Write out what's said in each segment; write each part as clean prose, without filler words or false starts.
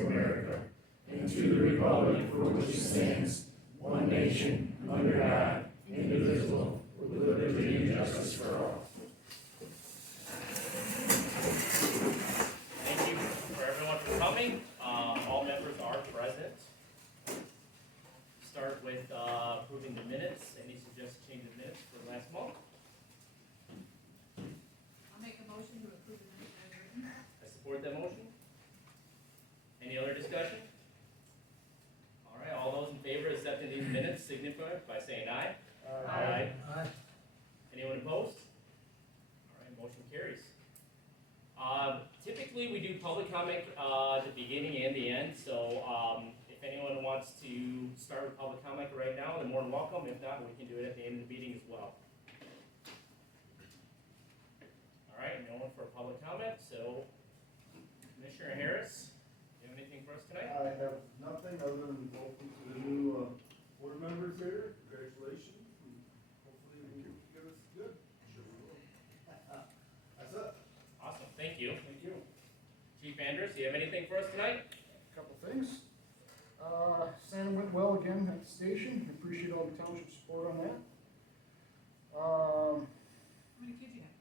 of America, and to the republic for which it stands, one nation, under God, indivisible, with liberty and justice for all. Thank you for everyone for coming. All members are present. Start with approving the minutes. Any suggested change of minutes for last month? I'll make a motion to approve the minutes as written. I support that motion. Any other discussion? All right, all those in favor of accepting these minutes signify by saying aye. Aye. Anyone opposed? All right, motion carries. Typically, we do public comment at the beginning and the end, so if anyone wants to start with public comment right now, they're more than welcome. If not, we can do it at the end of the meeting as well. All right, no one for public comment, so Commissioner Harris, do you have anything for us tonight? I have nothing other than welcome to the new board members here. Congratulations. And hopefully we can get us good. Sure we will. That's it. Awesome, thank you. Thank you. Chief Andrews, do you have anything for us tonight? Couple things. Santa went well again at the station. Appreciate all the township support on that. How many kids you have?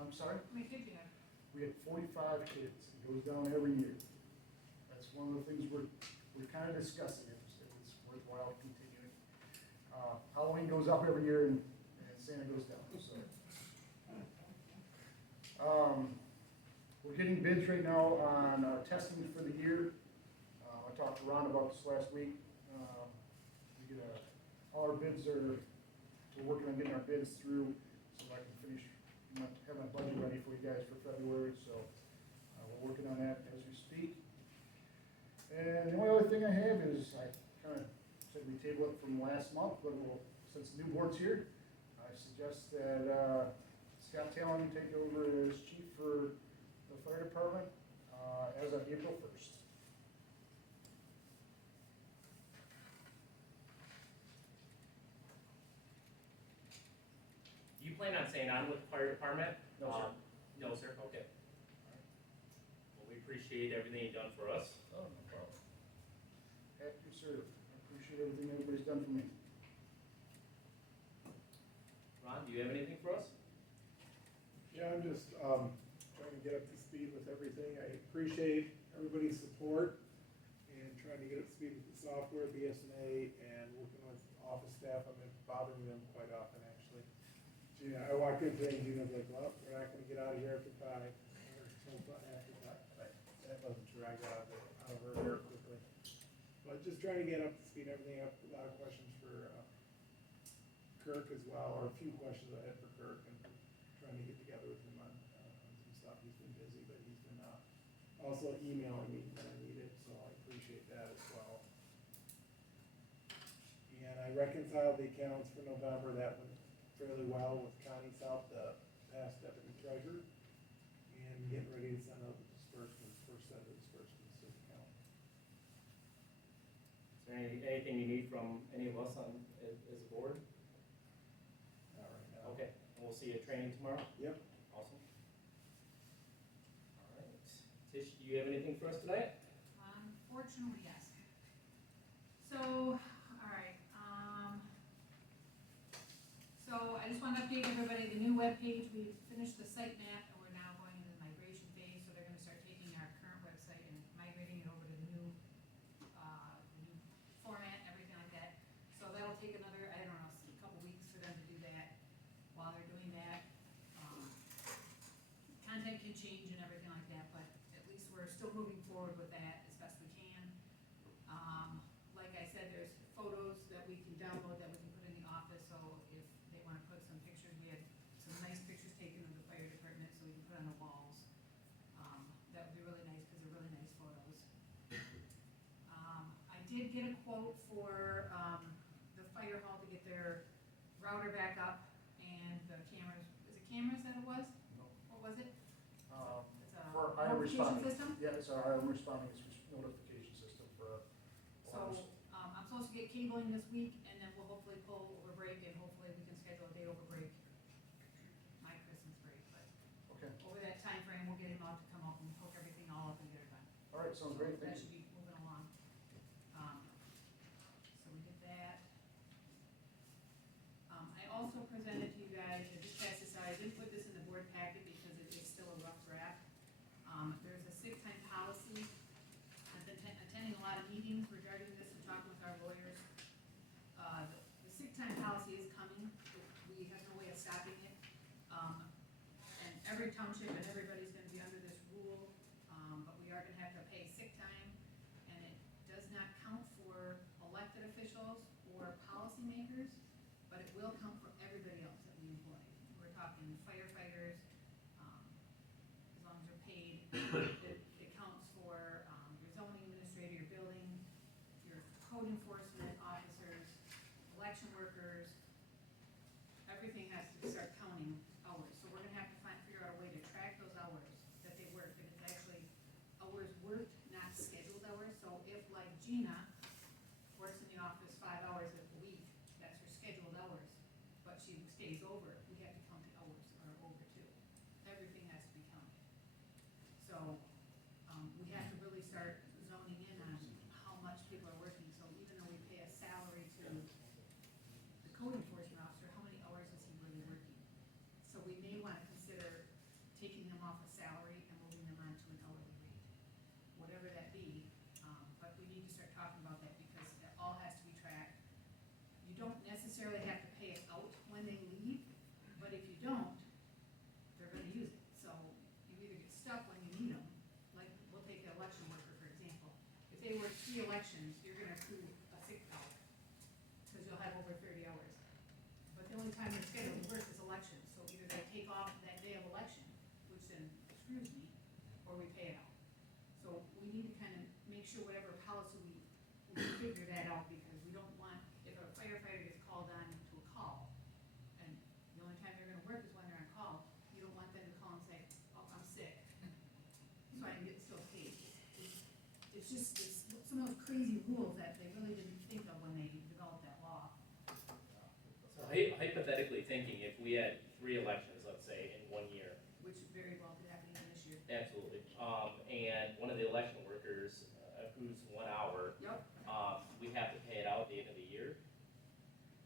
I'm sorry, How many kids you have? we had 45 kids. It goes down every year. That's one of the things we're kind of discussing. If it's worthwhile continuing. Halloween goes up every year and Santa goes down, so. We're getting bids right now on testing for the year. I talked to Ron about this last week. All our bids we're working on getting our bids through so I can have my budget ready for you guys for February, so we're working on that as we speak. And the only other thing I have is, I kind of said we table it from last month, but since the new board's here, I suggest that Scott Talon take over as chief for the fire department as of April 1st. Do you plan on staying on with the fire department? No, sir. No, sir, okay. All right. Well, we appreciate everything you've done for us. Oh, no problem. Happy to serve. I appreciate everything everybody's done for me. Ron, do you have anything for us? Yeah, I'm just trying to get up to speed with everything. I appreciate everybody's support and trying to get up to speed with the software, BSNA, and working with office staff. I've been bothering them quite often, actually. Gina, I walked in today and Gina's like, well, we're not gonna get out of here after 5. Or after 5. That wasn't true. I got out of her very quickly. But just trying to get up to speed, everything up. A lot of questions for Kirk as well, or a few questions I had for Kirk, and trying to get together with him on some stuff. He's been busy, but he's been also emailing me when I need it, so I appreciate that as well. And I reconciled the accounts for November. That went fairly well with Connie South, the past deputy treasurer, and getting ready to send out the disbursements, first set of disbursements to the account. Is there anything you need from any of us on, as a board? Not right now. Okay, and we'll see you at training tomorrow? Yep. Awesome. All right. Tish, do you have anything for us tonight? Unfortunately, yes. So, all right, so I just want to update everybody, the new webpage, we finished the site map, and we're now going into the migration phase, so they're gonna start taking our current website and migrating it over to the new format, everything like that. So that'll take another, I don't know, a couple weeks for them to do that. While they're doing that, content can change and everything like that, but at least we're still moving forward with that as best we can. Like I said, there's photos that we can download that we can put in the office, so if they wanna put some pictures, we had some nice pictures taken of the fire department, so we can put on the walls. That would be really nice, cause they're really nice photos. I did get a quote for, the fire hall to get their router back up and the cameras, is it cameras that it was? No. What was it? It's a For IM notification responding. system? Yeah, it's our IM responding notification system for alarms. So, I'm supposed to get cabling this week, and then we'll hopefully pull over break, and hopefully we can schedule a day over break. My Christmas break, but Okay, over that time frame, we'll get him out to come up and hook everything all up and get it done. all right, sounds great, That thanks. should be moving also presented to you guys, I just passed this out, I didn't put this in the board packet because it is still a rough draft. There's a sick time policy. I've been attending a lot of meetings regarding this and talking with our lawyers. The sick time policy is coming, we have no way of stopping it. And every township and everybody's gonna be under this rule, but we are gonna have to pay sick time. And it does not count for elected officials or policymakers, but it will count for everybody else that we employ. We're talking firefighters, as long as they're paid. It counts for, your zoning administrator, your building, your code enforcement officers, election workers. Everything has to start counting hours, so we're gonna have to figure out a way to track those hours that they work, but it's actually hours worked, not scheduled hours. So if like Gina works in the office 5 hours a week, that's her scheduled hours, but she stays over, we have to count the hours are over too. Everything has to be counted. So, we have to really start zoning in on how much people are working, so even though we pay a salary to the code enforcement officer, how many hours is he really working? So we may wanna consider taking them off a salary and moving them onto an hourly rate, whatever that be. But we need to start talking about that because it all has to be tracked. You don't necessarily have to pay it out when they leave, but if you don't, they're gonna use it. So you either get stuck when you need them, like, we'll take the election worker, for example. If they work 3 elections, you're gonna accrue a sick hour, because you'll have over 30 hours. But the only time they're scheduled to work is elections, so either they take off that day of election, which then screws me, or we pay it out. So we need to kind of make sure whatever policy we figure that out, because we don't want, if a firefighter gets called on to a call, and the only time they're gonna work is when they're on call, you don't want them to call and say, oh, I'm sick, so I can get still paid. It's just, it's some of those crazy rules that they really didn't think of when they developed that law. So hypothetically thinking, if we had 3 elections, let's say, in 1 year, Which very well could happen even this year. absolutely, and one of the election workers accrues 1 hour, Yep. we have to pay it out at the end of the year?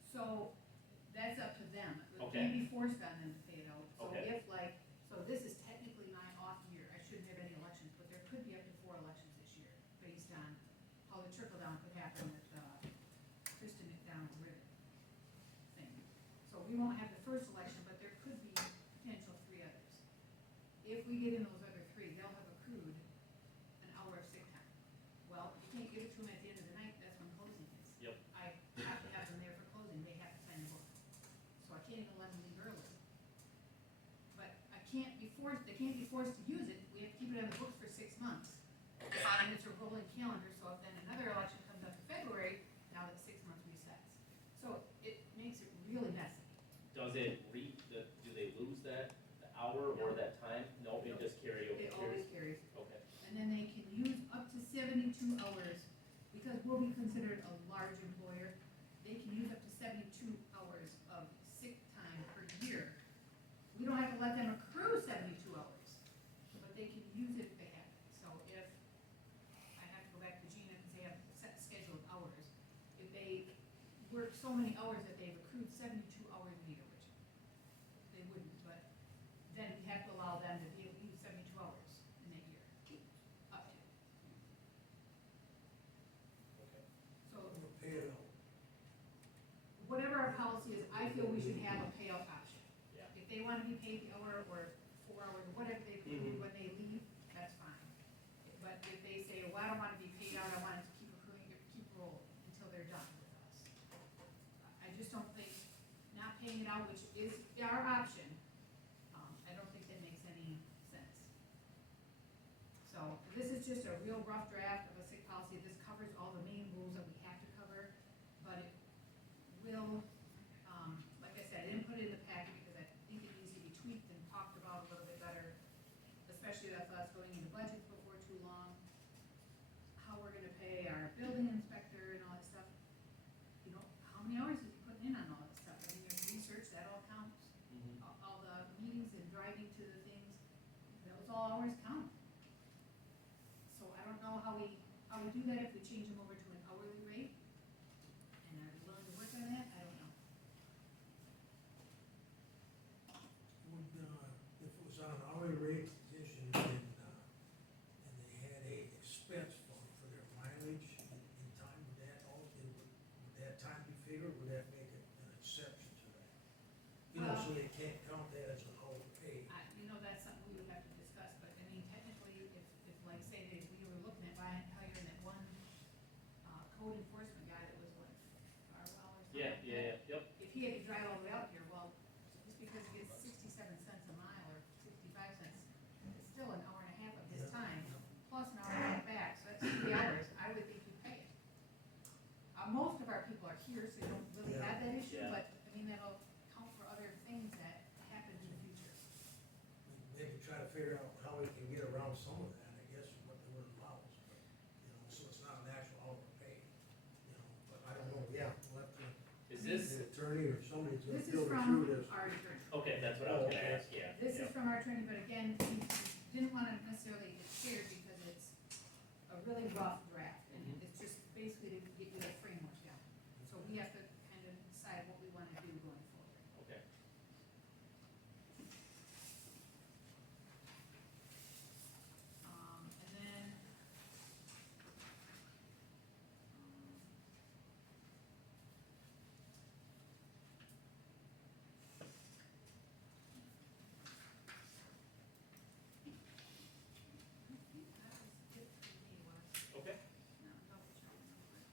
So, that's up to them. It Okay. can't be forced on them to pay it out. So Okay. if like, so this is technically my off year, I shouldn't have any elections, but there could be up to 4 elections this year, based on how the trickle down could happen with, Kristen McDonald Ritter thing. So we won't have the first election, but there could be potential 3 others. If we get in those other 3, they'll have accrued an hour of sick time. Well, you can't give it to them at the end of the night, that's when closing is. Yep. I have to have them there for closing, they have to sign the book. So I can't even let them leave early. But I can't be forced, they can't be forced to use it, we have to keep it on the books for 6 months. And it's a rolling calendar, so if then another election comes up in February, now that 6 months resets. So it makes it really messy. Does it do they lose that hour or that time? No, it just carry over. It always carries. Okay, And then they can use up to 72 hours, because we'll be considered a large employer, they can use up to 72 hours of sick time per year. We don't have to let them accrue 72 hours, but they can use it if they have it. So if, I have to go back to Gina because they have set scheduled hours, if they work so many hours that they've accrued 72 hours a year, which they wouldn't, but then we have to allow them to be able to use 72 hours in that year, up to. okay. So Pay it out. whatever our policy is, I feel we should have a payout option. Yeah. If they wanna be paid the hour or 4 hours, whatever they do Mhm. when they leave, that's fine. But if they say, well, I don't wanna be paid out, I want it to keep accruing, keep rolling until they're done with us. I just don't think, not paying it out, which is our option, I don't think that makes any sense. So, this is just a real rough draft of a sick policy, this covers all the main rules that we have to cover, but it will, like I said, I didn't put it in the packet because I think it needs to be tweaked and talked about a little bit better, especially with us going into budgets before too long. How we're gonna pay our building inspector and all that stuff. You know, how many hours is he putting in on all that stuff? I mean, there's research, that all counts. Mhm. All the meetings and driving to the things, those all hours count. So I don't know how we do that if we change them over to an hourly rate. And are we willing to work on that? I don't know. hourly rate position and they had a expense fund for their mileage in time, would that also, would that time be figured, would that make it an exception to that? You know, so they can't count that as an hourly pay. That's something we would have to discuss, but I mean, technically, if like, say, we were looking at hiring that one, code enforcement guy that was what, Farwell or something? Yeah, yep. If he had to drive all the way out here, well, just because he gets 67 cents a mile or 65 cents, it's still an hour and a half of his Yeah. time, plus an hour and a half back, so that's 3 hours, I would think you'd pay it. Most of our people are here, so you don't really Yeah. have that issue, Yeah. but, I mean, that'll count for other things that happen in the future. Maybe try to figure out how we can get around some of that, I guess, what the word allows, but, so it's not an actual hourly pay, but I don't know, yeah, we'll have to. Is this, The attorney or somebody's gonna This is filter from through this. our attorney. okay, that's what I was Oh, gonna okay. ask, yeah. This is Yep. from our attorney, but again, he didn't wanna necessarily get shared because it's a really rough draft, and it's just basically to get you a framework down. So we have to kind of decide what we wanna do going forward. Okay. And then, I think that was it for me, was, Okay. no, double check real quick.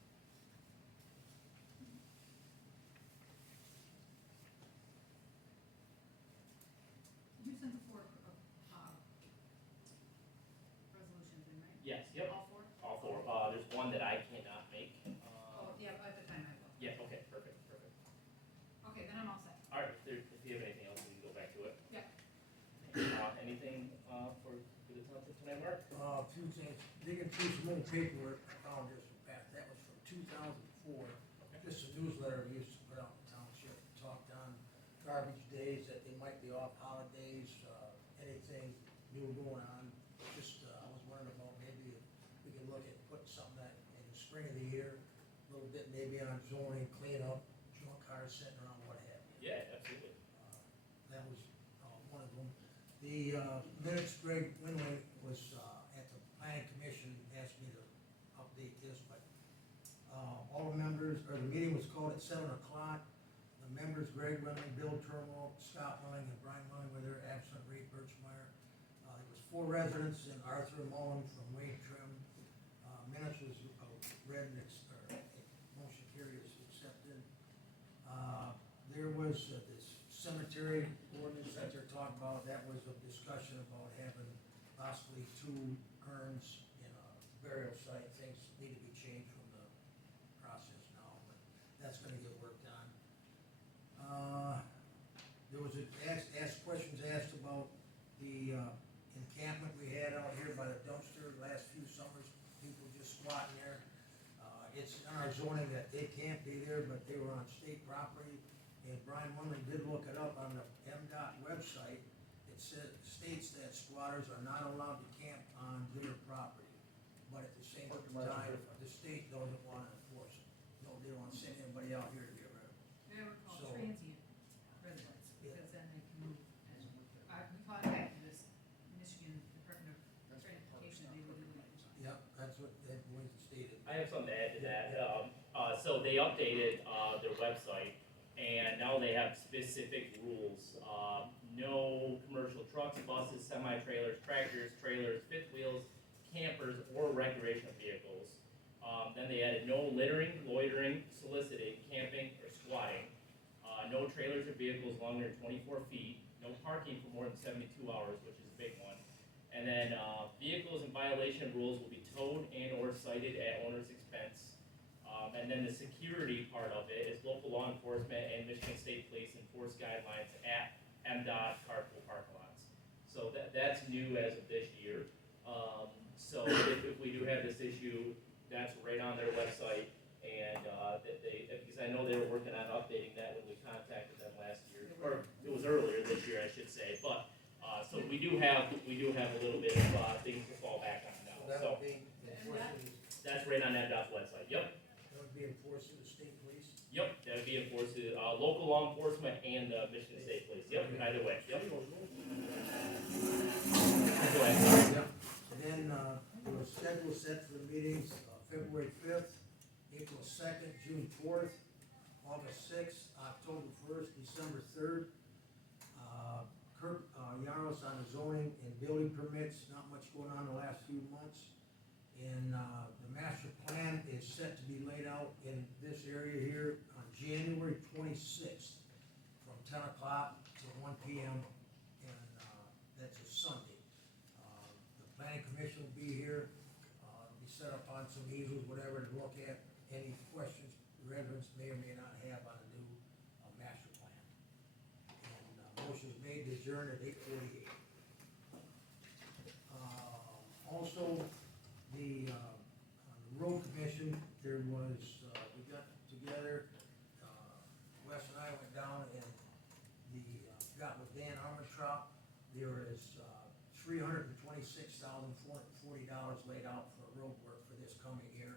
You sent the four, resolutions in, right? Yes, yep, All four? all four. There's one that I cannot make. Oh, yeah, at the time I will. Yeah, okay, perfect. Okay, then I'm all set. All right, if you have anything else, we can go back to it. Yeah. Anything, for the township tonight, Mark? A few things, digging through some old paperwork, I found this from Pat, that was from 2004. Just a newsletter we used to put out in the township, talked on garbage days, that they might be off holidays, anything new going on. Just, I was wondering about maybe if we could look at putting something that in the spring of the year, a little bit maybe on zoning, cleanup, junk cars sitting around, what have you. Yeah, absolutely. That was one of them. The minutes, Greg Winley was at the planning commission, asked me to update this, but all the members, or the meeting was called at 7 o'clock. The members, Greg Winley, Bill Turmo, Scott Winling, and Brian Winling were there, absent Ray Birchmeyer. There was 4 residents, and Arthur Mullen from Wade Trim. Minutes was read and, motion carried is accepted. There was this cemetery ordinance that they're talking about, that was a discussion about having possibly 2 urns in a burial site. Things need to be changed from the process now, but that's gonna get worked on. There was questions asked about the encampment we had out here by the dumpster last few summers, people just squatting there. It's in our zoning that they can't be there, but they were on state property. And Brian Wunderlich did look it up on the MDOT website. It states that squatters are not allowed to camp on their property. But at the same time, the state doesn't wanna enforce it. No, they don't wanna send anybody out here to get rid of it. They were called So- transient residents, Yeah. because then they can move. And, we contacted this Michigan Department of Transportation, and they wouldn't let us. Yep, that's what that was stated. I have something to add to that. So they updated, their website, and now they have specific rules. No commercial trucks, buses, semi-trailers, tractors, trailers, fifth wheels, campers, or recreational vehicles. Then they added no littering, loitering, soliciting, camping, or squatting. No trailers or vehicles longer than 24 feet. No parking for more than 72 hours, which is a big one. And then, vehicles in violation of rules will be towed and or cited at owner's expense. And then the security part of it is local law enforcement and Michigan State Police enforce guidelines at MDOT carpool parking lots. So that's new as of this year. So if we do have this issue, that's right on their website. And, because I know they were working on updating that when we contacted them last year, or it was earlier this year, I should say, but, so we do have a little bit of, things to fall back on now, So that so would be enforcing, that's right on MDOT's website, yep, that would be enforcing the state police. yep, that would be enforced, local law enforcement and, Michigan State Police, yep, either way, yep. February 5th, April 2nd, June 4th, August 6th, October 1st, December 3rd. Kirk Yaros on the zoning and building permits, not much going on the last few months. And the master plan is set to be laid out in this area here on January 26th from 10 o'clock to 1 p.m. and that's a Sunday. The planning commission will be here, be set up on some easels, whatever, to look at any questions residents may or may not have on the new master plan. And motion's made to adjourn at 8:48. Also, on the road commission, there was, we got together, Wes and I went down and got with Dan Armentrout. There is $326,440 laid out for road work for this coming year.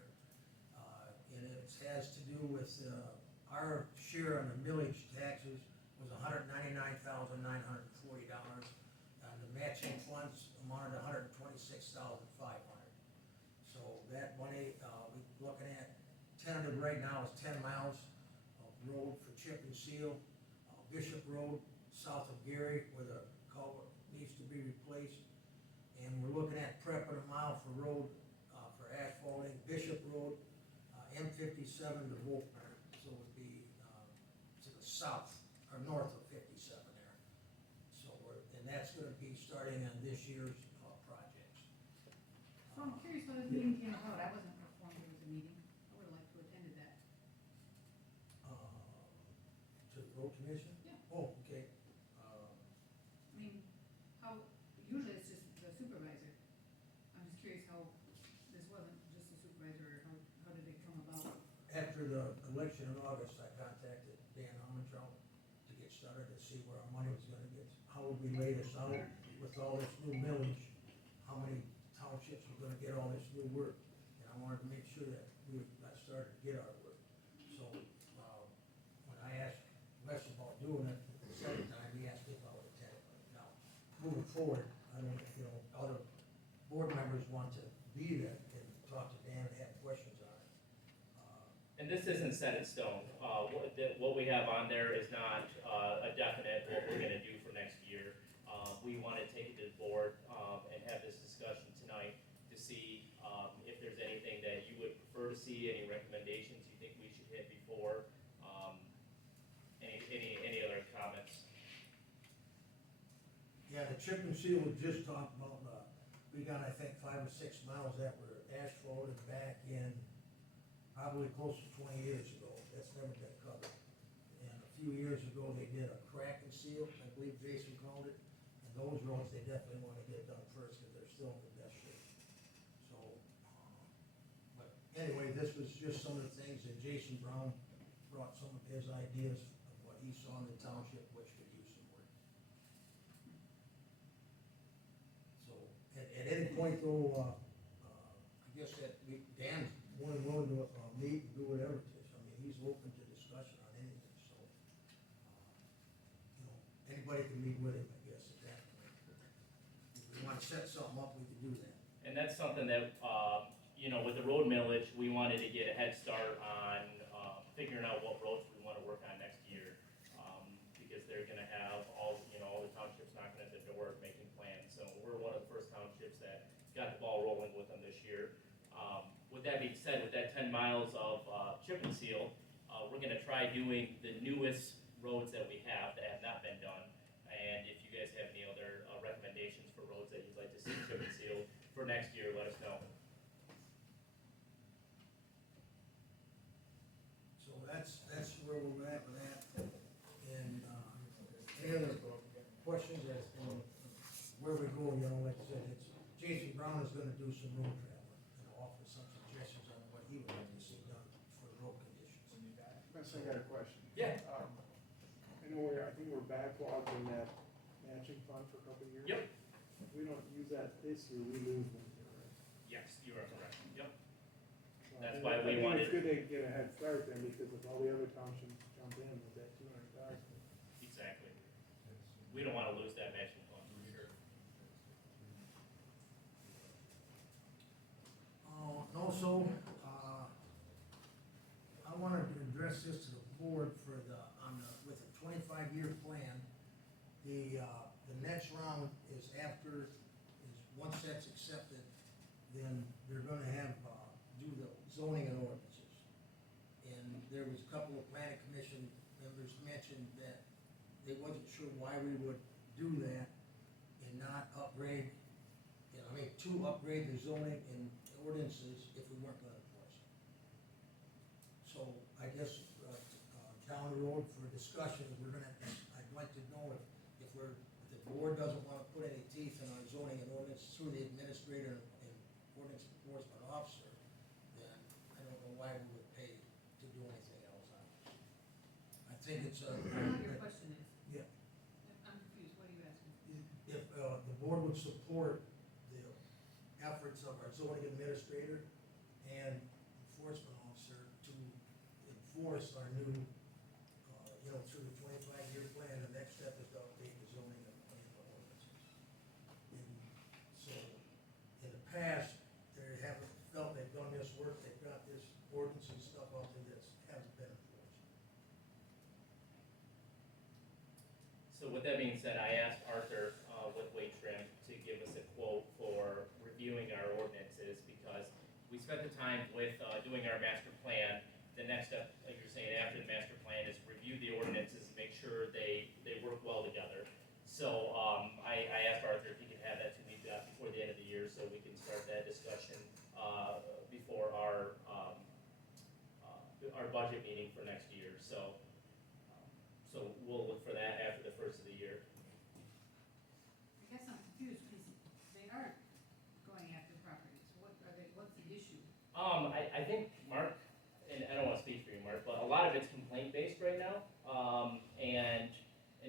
And it has to do with, our share on the millage taxes was $199,940. And the matching funds amounted to $126,500. So that money, we're looking at, tentative right now is 10 miles of road for chip and seal. Bishop Road, south of Gary, where the culvert needs to be replaced. And we're looking at prepping a mile for road, for asphalting, Bishop Road, M57 to Wolfburg. So it would be, to the south, or north of 57 there. So and that's gonna be starting on this year's, projects. So I'm curious how this meeting came about, I wasn't informed there was a meeting, I would've liked to have attended that. To the road commission? Yeah. Oh, okay. I mean, how, usually it's just the supervisor. I'm just curious how this wasn't just the supervisor, or how did it come about? After the election in August, I contacted Dan Armentrout to get started to see where our money was gonna get, how would we lay this out with all this new millage, how many townships were gonna get all this new work. And I wanted to make sure that we got started to get our work. So, when I asked Wes about doing it, the second time, he asked me if I would attend. Now, moving forward, I don't, other board members want to be there and talk to Dan and have questions on it. And this isn't set in stone. What we have on there is not a definite what we're gonna do for next year. We wanna take it to the board and have this discussion tonight to see if there's anything that you would prefer to see, any recommendations you think we should hit before. Any other comments? Yeah, the chip and seal we just talked about, we got, I think, 5 or 6 miles that were asphalted back in probably close to 20 years ago. That's never been covered. And a few years ago, they did a crack and seal, I believe Jason called it. And those roads, they definitely wanna get done first, cause they're still in the best shape. So, but anyway, this was just some of the things that Jason Brown brought some of his ideas of what he saw in the township, which could use some work. So, at any point though, I guess that Dan's more than willing to, meet and do whatever it is. I mean, he's open to discussion on anything, so, anybody can meet with him, I guess, at that point. If we wanna set something up, we can do that. And that's something that, with the road millage, we wanted to get a head start on figuring out what roads we wanna work on next year. Because they're gonna have all the townships knocking at the door, making plans. So we're one of the first townships that got the ball rolling with them this year. With that being said, with that 10 miles of chip and seal, we're gonna try doing the newest roads that we have that have not been done. And if you guys have any other recommendations for roads that you'd like to see chip and seal for next year, let us know. So that's where we're at with that. And, any other questions as to where we go, like I said, it's, Jason Brown is gonna do some road travel and offer some suggestions on what he would like to see done for road conditions. Wes, I got a question. Yeah. I know I think we're backlogged in that matching fund for a couple of years. Yep. If we don't use that this year, we lose them, right? Yes, you are correct. Yep. So That's I why think we wanted- It's good to get a head start then, because if all the other townships jump in with that 200,000. Exactly. We don't wanna lose that matching fund, for sure. And also, The next round is after, once that's accepted, then they're gonna have, do the zoning and ordinances. And there was a couple of planning commission members mentioned that they wasn't sure why we would do that and not upgrade, to upgrade the zoning and ordinances if we weren't gonna enforce it. So I guess, down the road for discussion, I'd like to know if the board doesn't wanna put any teeth in our zoning and ordinance through the administrator and ordinance enforcement officer, then I don't know why we would pay to do anything else on it. I think it's a. Your question is? Yeah. I'm confused, what are you asking? If, the board would support the efforts of our zoning administrator and enforcement officer to enforce our new, through the 25-year plan, the next step is to update the zoning and ordinances. And so, in the past, they haven't felt they've done this work, they've got this ordinance and stuff out there that hasn't been enforced. So with that being said, I asked Arthur with Wade Trim to give us a quote for reviewing our ordinances because we spent the time with doing our master plan. The next step, like you're saying, after the master plan is review the ordinances and make sure they work well together. So I asked Arthur if he could have that to me before the end of the year so we can start that discussion before our budget meeting for next year. So we'll look for that after the first of the year. I guess I'm confused, because they are going after properties, what's the issue? I think, Mark, and I don't wanna speak for you, Mark, but a lot of it's complaint-based right now. And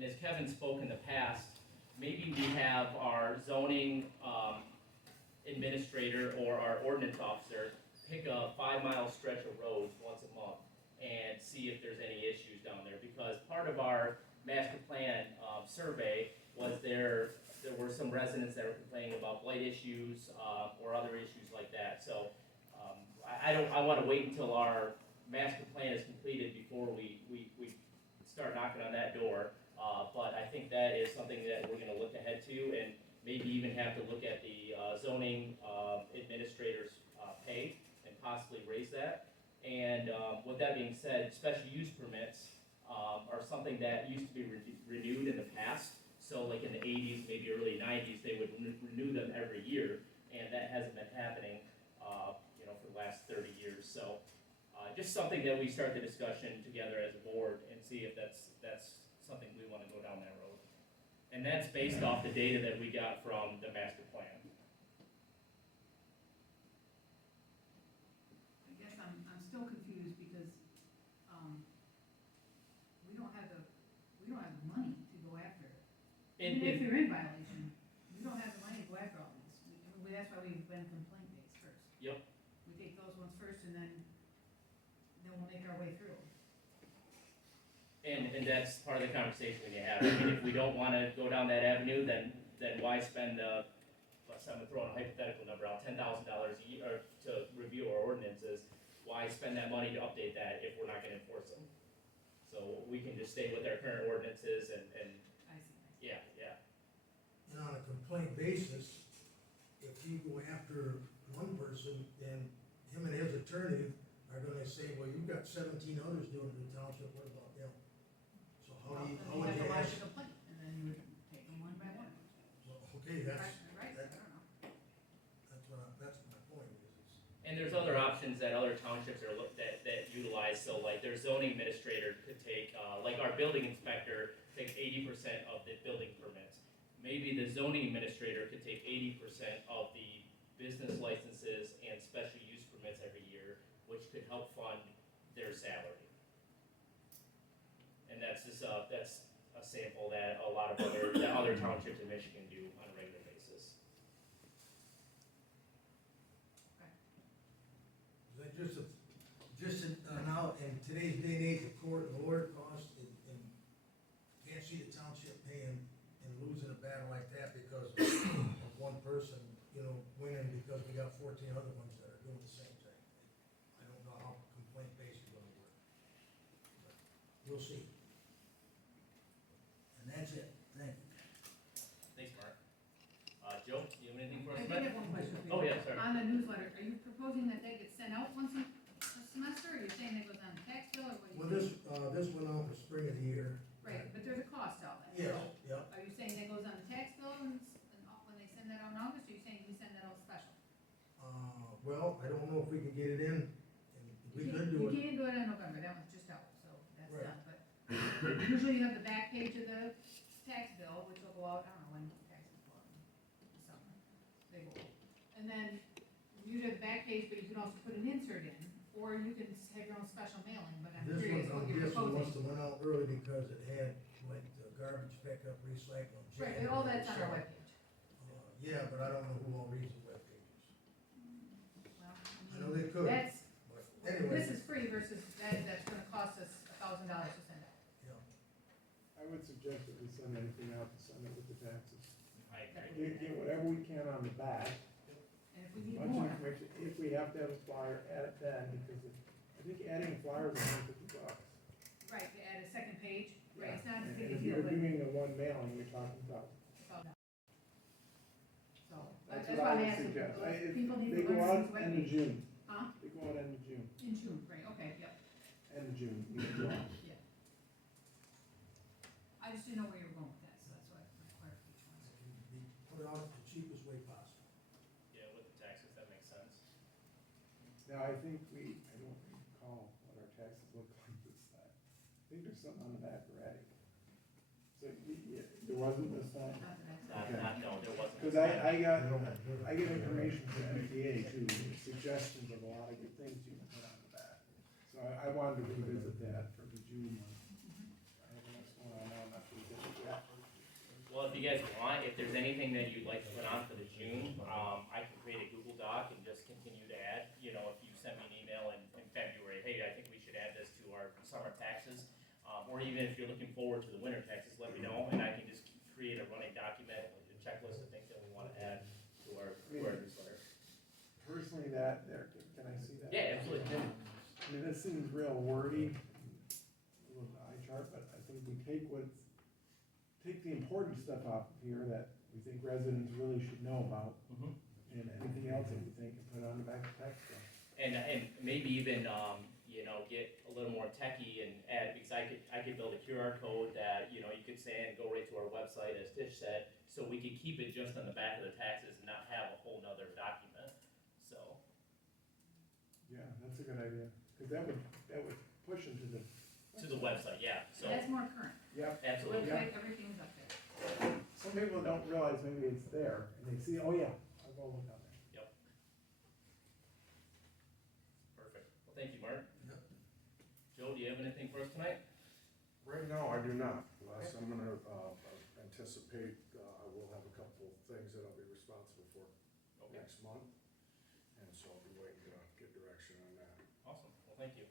as Kevin spoke in the past, maybe we have our zoning, administrator or our ordinance officer pick a 5-mile stretch of roads once a month and see if there's any issues down there, because part of our master plan, survey was there were some residents that were complaining about blight issues, or other issues like that, so, I wanna wait until our master plan is completed before we start knocking on that door. But I think that is something that we're gonna look ahead to and maybe even have to look at the zoning administrator's pay and possibly raise that. And with that being said, special use permits are something that used to be renewed in the past. So like in the 80s, maybe early 90s, they would renew them every year, and that hasn't been happening for the last 30 years. So just something that we start the discussion together as a board and see if that's something we want to go down that road. And that's based off the data that we got from the master plan. I guess I'm still confused because, we don't have the money to go after it. Even if you're in violation, we don't have the money to go after all these. That's why we've been complaint-based first. Yep. We take those ones first and then we'll make our way through. And that's part of the conversation we can have. I mean, if we don't want to go down that avenue, then why spend I'm throwing a hypothetical number out, $10,000 a year to review our ordinances? Why spend that money to update that if we're not going to enforce them? So we can just stay with our current ordinances and I see. yeah. And on a complaint basis, if you go after one person, then him and his attorney are gonna say, well, you've got 17 others doing it in the township, what about them? So how would You have you to lodge ask? a complaint, and then you would take them one by one. Well, okay, that's Right, I don't know. that's my point, is And there's other options that other townships are that utilize. So like their zoning administrator could take, like our building inspector takes 80% of the building permits. Maybe the zoning administrator could take 80% of the business licenses and special use permits every year, which could help fund their salary. And that's just that's a sample that a lot of other townships in Michigan do on a regular basis. now, in today's day and age, the court and lawyer costs, and can't see the township paying and losing a battle like that because of one person, winning because we got 14 other ones that are doing the same thing. I don't know how complaint-based is gonna work, but we'll see. And that's it, thank you. proposing that gets sent out once a semester, or you're saying that goes on the tax bill, or what Well, are you saying? this went out in the spring of the year. Right, but there's a cost to all that. Yeah, So, yeah. are you saying that goes on the tax bill when they send that out in August, or are you saying we send that out special? Well, I don't know if we can get it in, and we could do You it. can't do it in November, that one's just out, so that's Right. done, but usually you have the back page of the tax bill, which will go out, I don't know when taxes go out, in the summer, they go out. And then you have the back page, but you can also put an insert in, or you can have your own special mailing, but I'm This curious one, what I'm you're guessing must proposing. have went out early because it had, like, the garbage pickup, recycling. Right, all that's on our webpage. Yeah, but I don't know who all reads the webpages. Well, I know they could, That's, but anyway. this is free versus that's gonna cost us $1,000 to send out. Yeah. I would suggest that we send anything out to send it with the taxes. I agree. Get whatever we can on the back, And if we need much more, information, if we have to have a flyer, add it then, because I think adding flyers is $150. right, to add a second page, right, it's not as And big a if deal, you're but doing a one mailing, you're talking about. So, That's that's what why I I'm would asking, suggest. people need They to go learn out these end of webpages. June. Huh? They go out end of June, In June, right, okay, yep, end of June. we go out. yeah. I just didn't know where you were going with that, so that's why my clarification was. Put it out the cheapest way possible. Yeah, with the taxes, that makes sense. Now, I think I don't recall what our taxes look like this time. I think there's something on the back already. So, there wasn't this time? Not that I- No, there wasn't. Cause I get information from MTA too, suggestions of a lot of good things you can put on the back. So I wanted to revisit that for the June one. I have the next one on now, not to revisit that. Well, if you guys want, if there's anything that you'd like to put on for the June, I can create a Google Doc and just continue to add, you know, if you send me an email in February, hey, I think we should add this to our summer taxes. Or even if you're looking forward to the winter taxes, let me know, and I can just create a running document, like a checklist of things that we wanna add to our newsletter. Personally, can I see that? Yeah, absolutely. I mean, this seems real wordy, a little eye chart, but I think we take the important stuff off of here that we think residents really should know about, Mhm. and anything else that we think can put on the back of the tax bill. And maybe even, you know, get a little more techie and add, because I could build a QR code that, you know, you could scan and go right to our website, as Tish said, so we could keep it just on the back of the taxes and not have a whole nother document, so. Yeah, that's a good idea, cause that would push them to the. To the website, yeah, so, That's more current, Yep, the absolutely. website, everything's up there. some people don't realize maybe it's there, and they see, oh yeah, I'll go look on there. Perfect. Well, thank you, Mark. Yep. Joe, do you have anything for us tonight? Right now, I do not. Les, I'm gonna, anticipate, I will have a couple of things that I'll be responsible for Okay, next month. And so I'll be waiting to get direction on that. awesome. Well, thank you.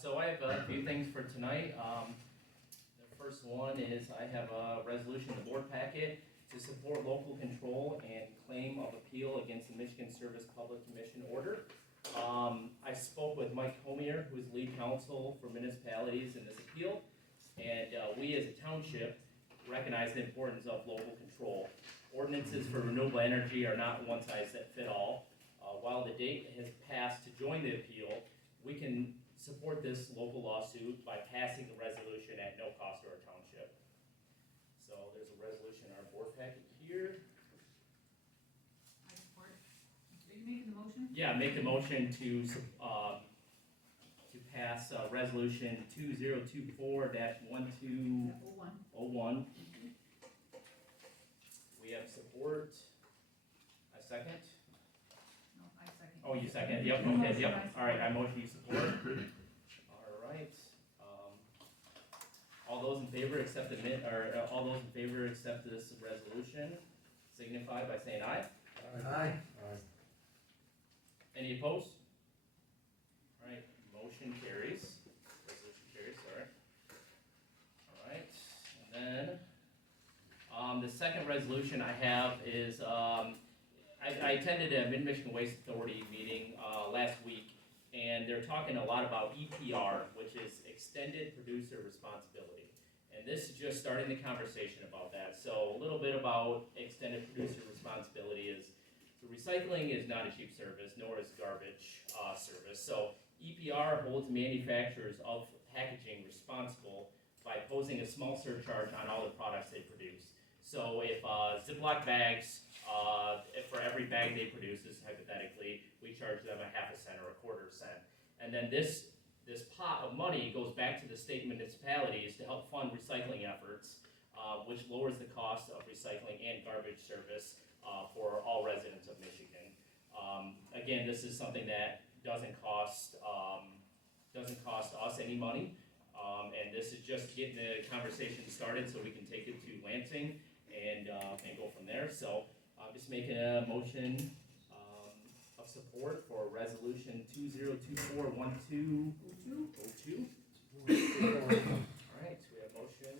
So I have a few things for tonight. The first one is I have a resolution in the board packet to support local control and claim of appeal against the Michigan Service Public Commission order. I spoke with Mike Homier, who is lead counsel for municipalities in this appeal, and we as a township recognize the importance of local control. Ordinances for renewable energy are not one size that fit all. While the date has passed to join the appeal, we can support this local lawsuit by passing the resolution at no cost to our township. So there's a resolution in our board packet here. I support. Are you making the motion? Yeah, make the motion to pass, resolution 2024-1201. Yeah, 01. We have support. A second? No, I second. Oh, you second, yep, You okay, motion, yep, I all right, I support. motion you support. All right, all those in favor accept all those in favor accept this resolution, signify by saying aye. Aye. Any opposed? All right, motion carries, resolution carries, sorry. All right, and then, the second resolution I have is, I attended a Mid-Michigan Waste Authority meeting, last week, and they're talking a lot about EPR, which is Extended Producer Responsibility. And this is just starting the conversation about that, so a little bit about Extended Producer Responsibility is, So recycling is not a cheap service, nor is garbage service. So EPR holds manufacturers of packaging responsible by posing a small surcharge on all the products they produce. So if Ziploc bags, if for every bag they produce, this hypothetically, we charge them a half a cent or a quarter cent. And then this pot of money goes back to the state municipalities to help fund recycling efforts, which lowers the cost of recycling and garbage service for all residents of Michigan. Again, this is something that doesn't cost us any money, and this is just getting the conversation started so we can take it to Lansing and go from there. So I'm just making a motion of support for resolution 2024-1202. All right, so we have motion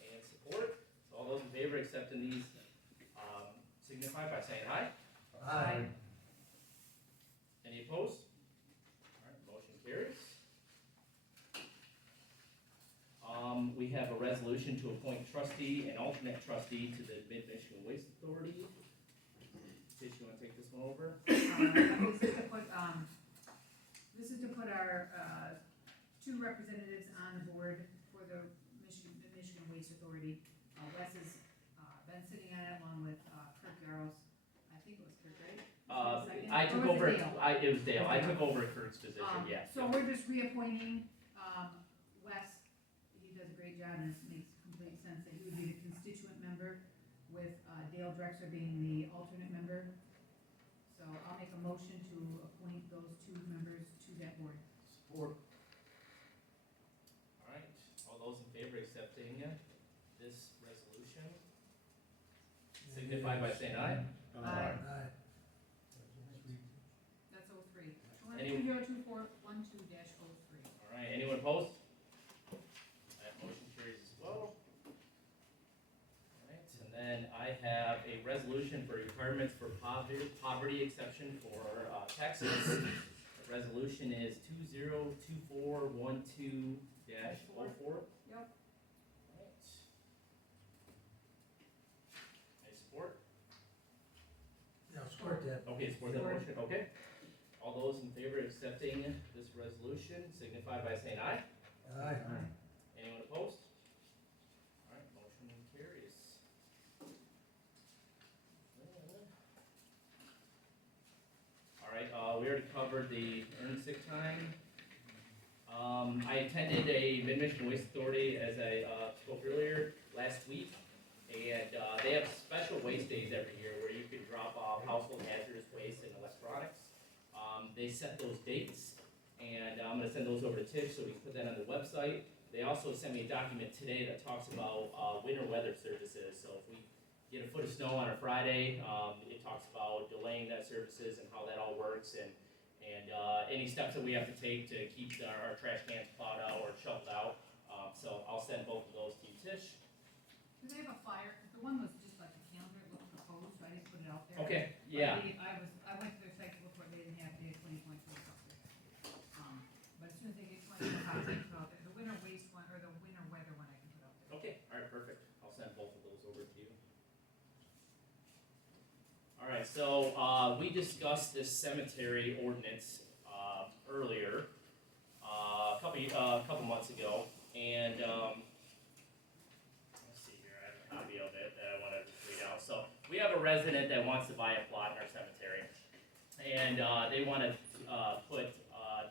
and support. So all those in favor accepting these signify by saying aye. Aye. Any opposed? All right, motion carries. We have a resolution to appoint trustee and alternate trustee to the Mid-Michigan Waste Authority. Tish, you wanna take this one over? This is to put our, two representatives on the board for the Michigan Waste Authority. Wes has, been sitting on it along with, Kirk Garros. I think it was Kirk, right? Second? I Or took was over, it Dale? it was Dale, I Dale. took over Kurt's position, yeah. So we're just reappointing, Wes, he does a great job and it makes complete sense that he would be the constituent member with, Dale Drexler being the alternate member. So I'll make a motion to appoint those two members to that board. Support. All right, all those in favor accepting this resolution, signify by saying aye. Aye. Aye. That's 03. Any- 2024-12-03. All right, anyone opposed? That motion carries as well. All right, and then I have a resolution for requirements for poverty exception for Texas. The resolution is 2024-12-04. Yep. Alright. Any support? Yeah, support that. Okay, support that motion, okay. All those in favor of accepting this resolution signify by saying aye. Aye. Anyone opposed? Alright, motion carries. Alright, we already covered the earned sick time. I attended a Mid-Michigan Waste Authority, as I spoke earlier, last week. And they have special waste days every year where you can drop off household hazardous waste and electronics. They set those dates, and I'm gonna send those over to Tish so we can put that on the website. They also sent me a document today that talks about winter weather services. So if we get a foot of snow on a Friday, it talks about delaying that services and how that all works, and any steps that we have to take to keep our trash cans plowed out or shoveled out. So I'll send both of those to you, Tish. Do they have a flyer? The one was just like a calendar, it looked proposed, so I didn't put it out there. Okay, But yeah. I went to their site to look for it, they didn't have day 2023 stuff there. But as soon as they get 20, I'll take it out there. The winter waste one, or the winter weather one, I can put out there. Okay, alright, perfect. I'll send both of those over to you. Alright, so, we discussed this cemetery ordinance, earlier, a couple months ago, and, let's see here, I have a copy of it that I wanna read out. So, we have a resident that wants to buy a plot in our cemetery, and, they wanna, put,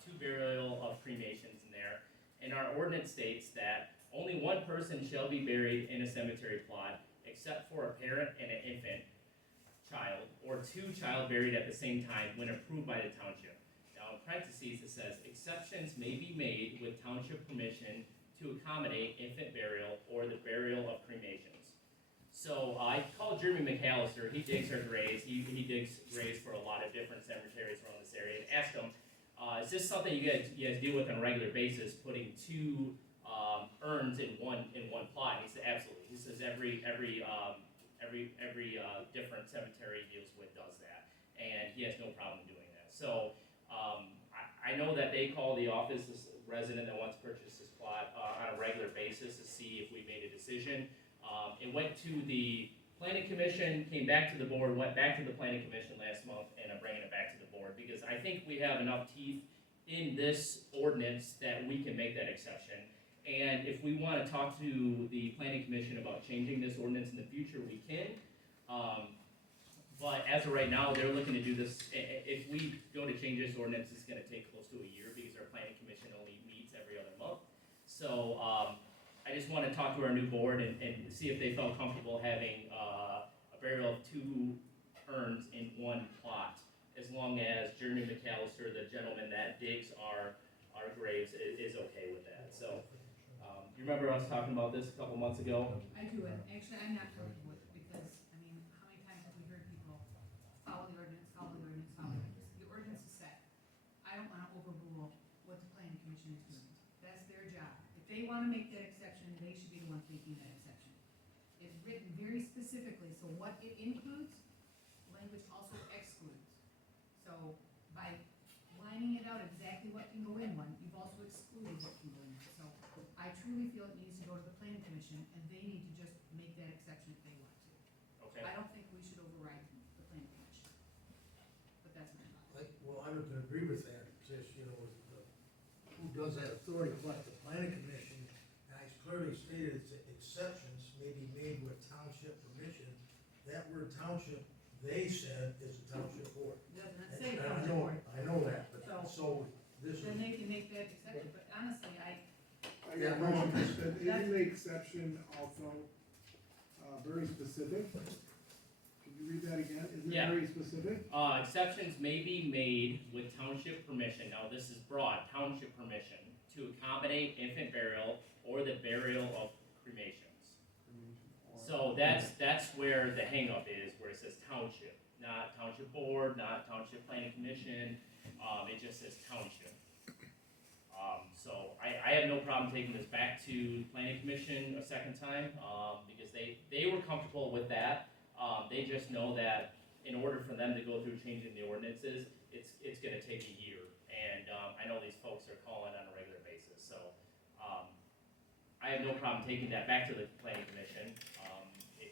2 burial of cremations in there. And our ordinance states that only one person shall be buried in a cemetery plot, except for a parent and an infant child, or 2 child buried at the same time when approved by the township. Now, in parentheses, it says, exceptions may be made with township permission to accommodate infant burial or the burial of cremations. So I called Jeremy McAllister, he digs our graves, he digs graves for a lot of different cemeteries around this area, and asked him, is this something you guys deal with on a regular basis, putting 2 urns in one plot? And he said, absolutely. He says every different cemetery he deals with does that, and he has no problem doing that. So I know that they call the office, this resident that wants to purchase this plot on a regular basis to see if we made a decision. It went to the planning commission came back to the board, went back to the planning commission last month, and I'm bringing it back to the board, because I think we have enough teeth in this ordinance that we can make that exception. And if we wanna talk to the planning commission about changing this ordinance in the future, we can. But as of right now, they're looking to do this, if we go to change this ordinance, it's gonna take close to a year, because our planning commission only meets every other month. So, I just wanna talk to our new board and see if they felt comfortable having, a burial of 2 urns in one plot, as long as Jeremy McAllister, the gentleman that digs our graves, is okay with that, so. You remember us talking about this a couple months ago? I do, and actually, I'm not comfortable with it, because, I mean, how many times have we heard people follow the ordinance, follow the ordinance, follow the ordinance? The ordinance is set. I don't wanna overrule what the planning commission is doing. That's their job. If they wanna make that exception, they should be the ones making that exception. It's written very specifically, so what it includes, language also excludes. So by lining it out exactly what can go in one, you've also excluded what can go in one. So I truly feel it needs to go to the planning commission, and they need to just make that exception if they want to. Okay. I don't think we should override the planning commission. But that's my thought. Well, I would agree with that, since, you know, who does that authority, but the planning commission, and I clearly stated it's exceptions may be made with township permission. That word township, they said, is the township board. It does not say And I township know, board. I know that, but so this Then is, they can make that exception, but honestly, I got one, isn't the exception also, very specific? Could you read that again? Isn't it Yeah. very specific? Exceptions may be made with township permission, now this is broad, township permission, to accommodate infant burial or the burial of cremations. So that's where the hangup is, where it says township, not township board, not township planning commission, it just says township. So I have no problem taking this back to planning commission a second time, because they were comfortable with that. They just know that in order for them to go through changing the ordinances, it's gonna take a year. And, I know these folks are calling on a regular basis, so, I have no problem taking that back to the planning commission,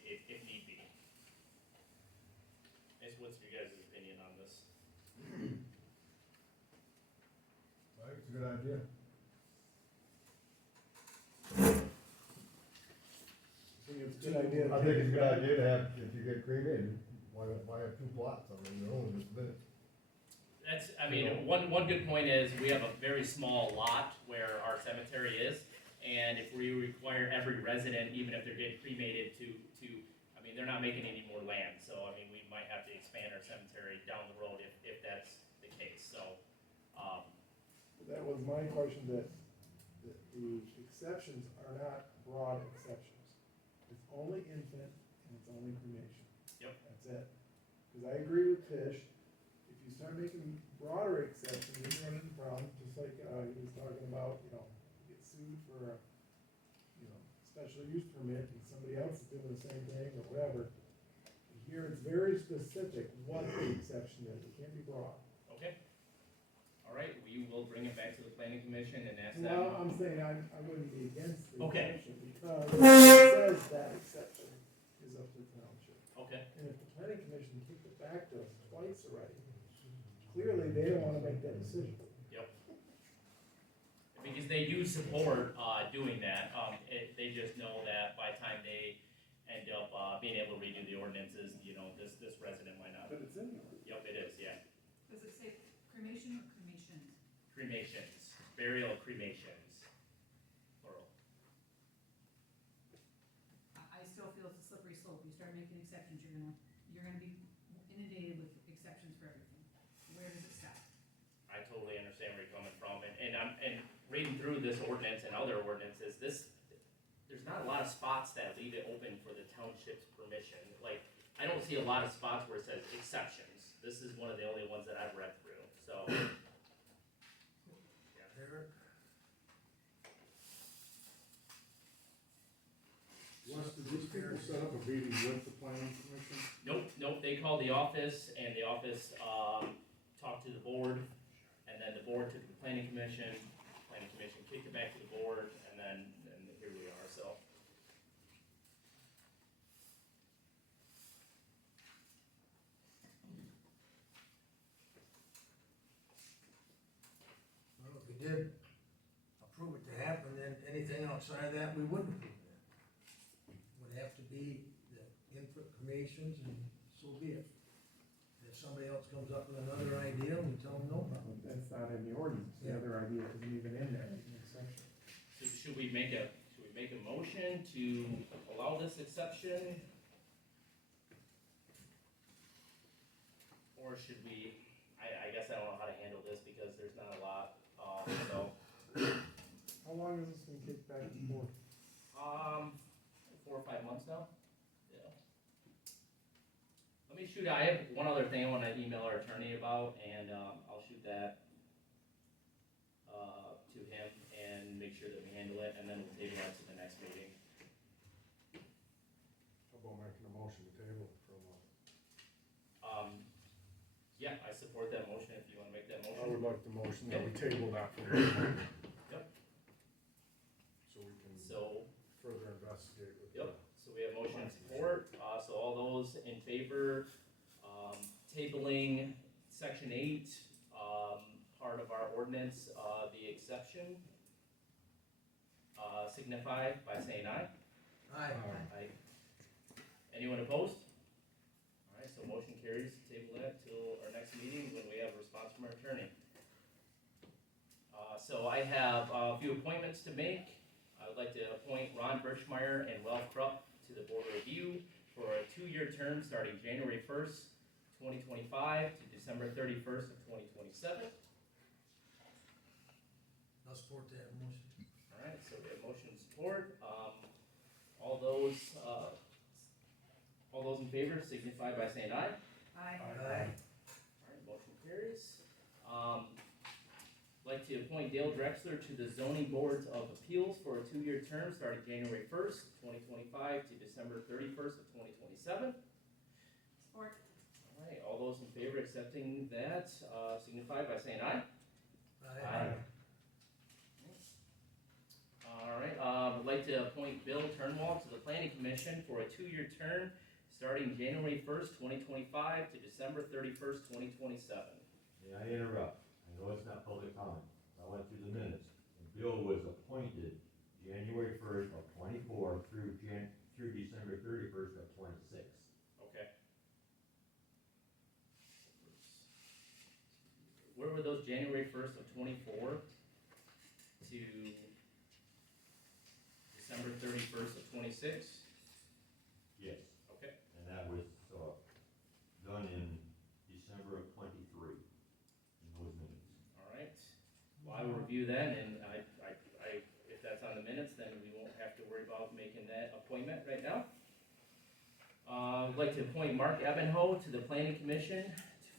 if need be. What's your guys' opinion on this? I think it's a good idea. I think it's a good idea. I think it's a good idea to have, if you get cremated, why have 2 plots? I mean, they're only just a bit. That's, I mean, one good point is, we have a very small lot where our cemetery is, and if we require every resident, even if they're getting cremated to, I mean, they're not making any more land, so, I mean, we might have to expand our cemetery down the road if that's the case, so, That was my question, that the exceptions are not broad exceptions. It's only infant and it's only cremation. Yep. That's it. Cause I agree with Tish, if you start making broader exceptions, you're running into problems, just like, he was talking about, you know, you get sued for a, you know, special use permit and somebody else is doing the same thing or whatever. Here it's very specific what the exception is, it can't be broad. okay. All right, we will bring it back to the planning commission and ask Well, them. I'm saying I wouldn't be against the Okay. exception because it says that exception is up to the township. Okay, And if the planning commission kicked it back to us twice already, clearly they don't wanna make that decision. yep. Because they do support, doing that, they just know that by the time they end up, being able to redo the ordinances, you know, this resident might not. But it's in there. Yep, it is, yeah. does it say cremation or cremations? Cremations, burial cremations, plural. I still feel it's a slippery slope. You start making exceptions, you're gonna be inundated with exceptions for everything. Where does it stop? I totally understand where you're coming from, and reading through this ordinance and other ordinances, there's not a lot of spots that leave it open for the township's permission. Like, I don't see a lot of spots where it says exceptions. This is one of the only ones that I've read through, so. Eric, Wes, did these people set up a meeting with the planning commission? Nope, they called the office, and the office, talked to the board, and then the board took it to the planning commission kicked it back to the board, and here we are, so. outside of that, we wouldn't approve that. Would have to be the informations and so be it. If somebody else comes up with another idea, we tell them no problem. That's not in the ordinance, the Yeah. other idea isn't even in there, in the section. So should we make a motion to allow this exception? Or should we, I guess I don't know how to handle this because there's not a lot, so, How long has this been kicked back and forth? 4 or 5 months now? Yeah. Let me shoot, I have one other thing I wanna email our attorney about, and, I'll shoot that, to him and make sure that we handle it, and then we'll table that to the next meeting. How about making a motion to table from, Yeah, I support that motion if you wanna make that I motion. would like the motion that we table that for now. Yep. So we can So, further investigate with. yep, so we have motion and support, so all those in favor, tabling section 8, part of our ordinance, the exception, signify by saying aye. Aye. Aye. Anyone opposed? Alright, so motion carries to table that till our next meeting when we have a response from our attorney. So I have a few appointments to make. I would like to appoint Ron Birchmeyer and Wel Krupp to the Board of Review for a 2-year term starting January 1st, 2025 to December 31st of 2027. I'll support that motion. Alright, so we have motion and support. All those in favor signify by saying aye. Aye. Alright, motion carries. Like to appoint Dale Drexler to the zoning boards of appeals for a 2-year term starting January 1st, 2025 to December 31st of 2027. Support. Alright, all those in favor accepting that, signify by saying aye. Alright, I'd like to appoint Bill Turnwall to the planning commission for a 2-year term starting January 1st, 2025 to December 31st, 2027. May I interrupt? I know it's not public comment. I went through the minutes. And Bill was appointed January 1st of 24 through December 31st of 26. Okay. Where were those January 1st of 24 to December 31st of 26? Yes. Okay. And that was, done in December of 23 in those minutes. Alright, well, I will review that, and if that's on the minutes, then we won't have to worry about making that appointment right now. I'd like to appoint Mark Ebenho to the planning commission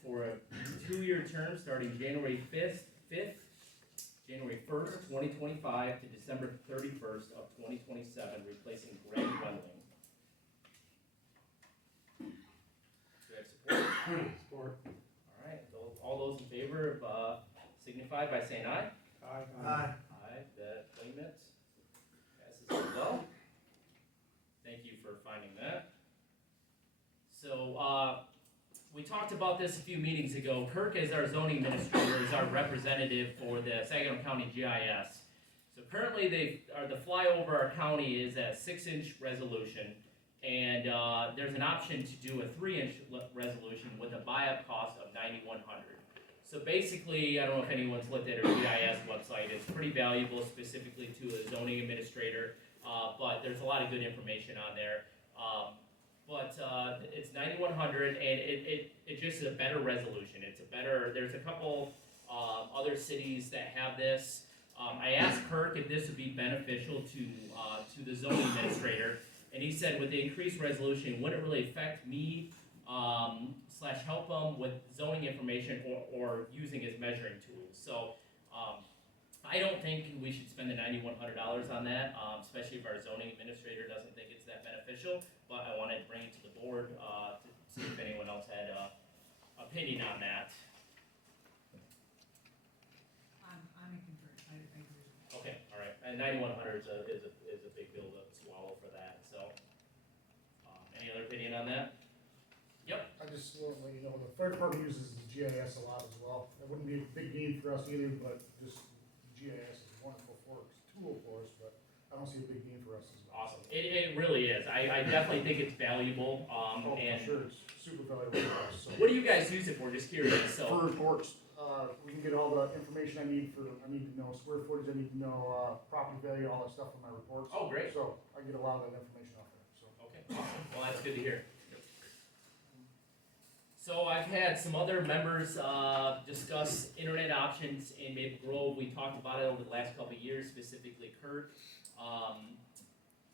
for a 2-year term starting January 1st, 2025 to December 31st of 2027, replacing Greg Wendling. Do I have support? Support. Alright, all those in favor of, signify by saying aye. Aye. Aye. Aye, that appointment passes as well. Thank you for finding that. So, we talked about this a few meetings ago. Kirk, as our zoning administrator, is our representative for the Saginaw County GIS. So currently, the flyover our county is at 6-inch resolution, and there's an option to do a 3-inch resolution with a buy-up cost of $9,100. So basically, I don't know if anyone's looked at our GIS website. It's pretty valuable, specifically to a zoning administrator, but there's a lot of good information on there. But it's $9,100, and it just is a better resolution. There's a couple other cities that have this. I asked Kirk if this would be beneficial to the zoning administrator, and he said with the increased resolution, it wouldn't really affect me / help him with zoning information or using his measuring tools. So I don't think we should spend the $9,100 on that, especially if our zoning administrator doesn't think it's that beneficial. But I wanted to bring it to the board to see if anyone else had an opinion on that. I'm in concurrence, I agree. Okay, all right. And $9,100 is a big bill to swallow for that. So, any other opinion on that? Yep. I just want to let you know, the fire department uses the GIS a lot as well. It wouldn't be a big need for us either, but just GIS is a wonderful tool for us, but I don't see a big need for us as well. Awesome. It really is. I definitely think it's valuable. Oh, for And sure, it's super valuable for us, so. what do you guys use it for? Just curious. So. For reports, we can get all the information I need to know square footage, I need to know, property value, all that stuff for my reports. Oh, great. So I get a lot of that information off there, so. Okay, awesome. Well, that's good to hear. So I've had some other members discuss internet options in Maple Grove. We talked about it over the last couple of years, specifically Kurt.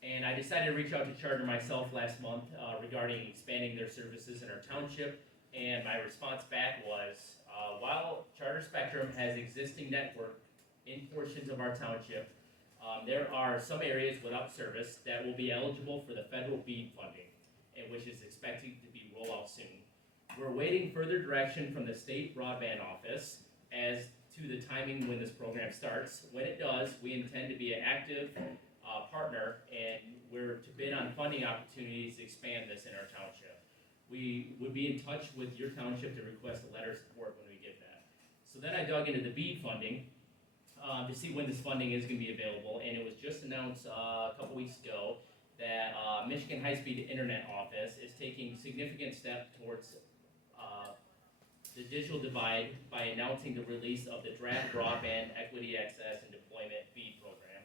And I decided to reach out to Charter myself last month regarding expanding their services in our township. And my response back was, while Charter Spectrum has existing network in portions of our township, there are some areas without service that will be eligible for the federal BEAD funding, and which is expected to be rolled out soon. We're awaiting further direction from the state broadband office as to the timing when this program starts. When it does, we intend to be an active partner, and we're to bid on funding opportunities to expand this in our township. We would be in touch with your township to request a letter of support when we get that. So then I dug into the BEAD funding to see when this funding is going to be available, and it was just announced a couple weeks ago that Michigan High Speed Internet Office is taking significant steps towards the digital divide by announcing the release of the draft broadband equity access and deployment BEAD program.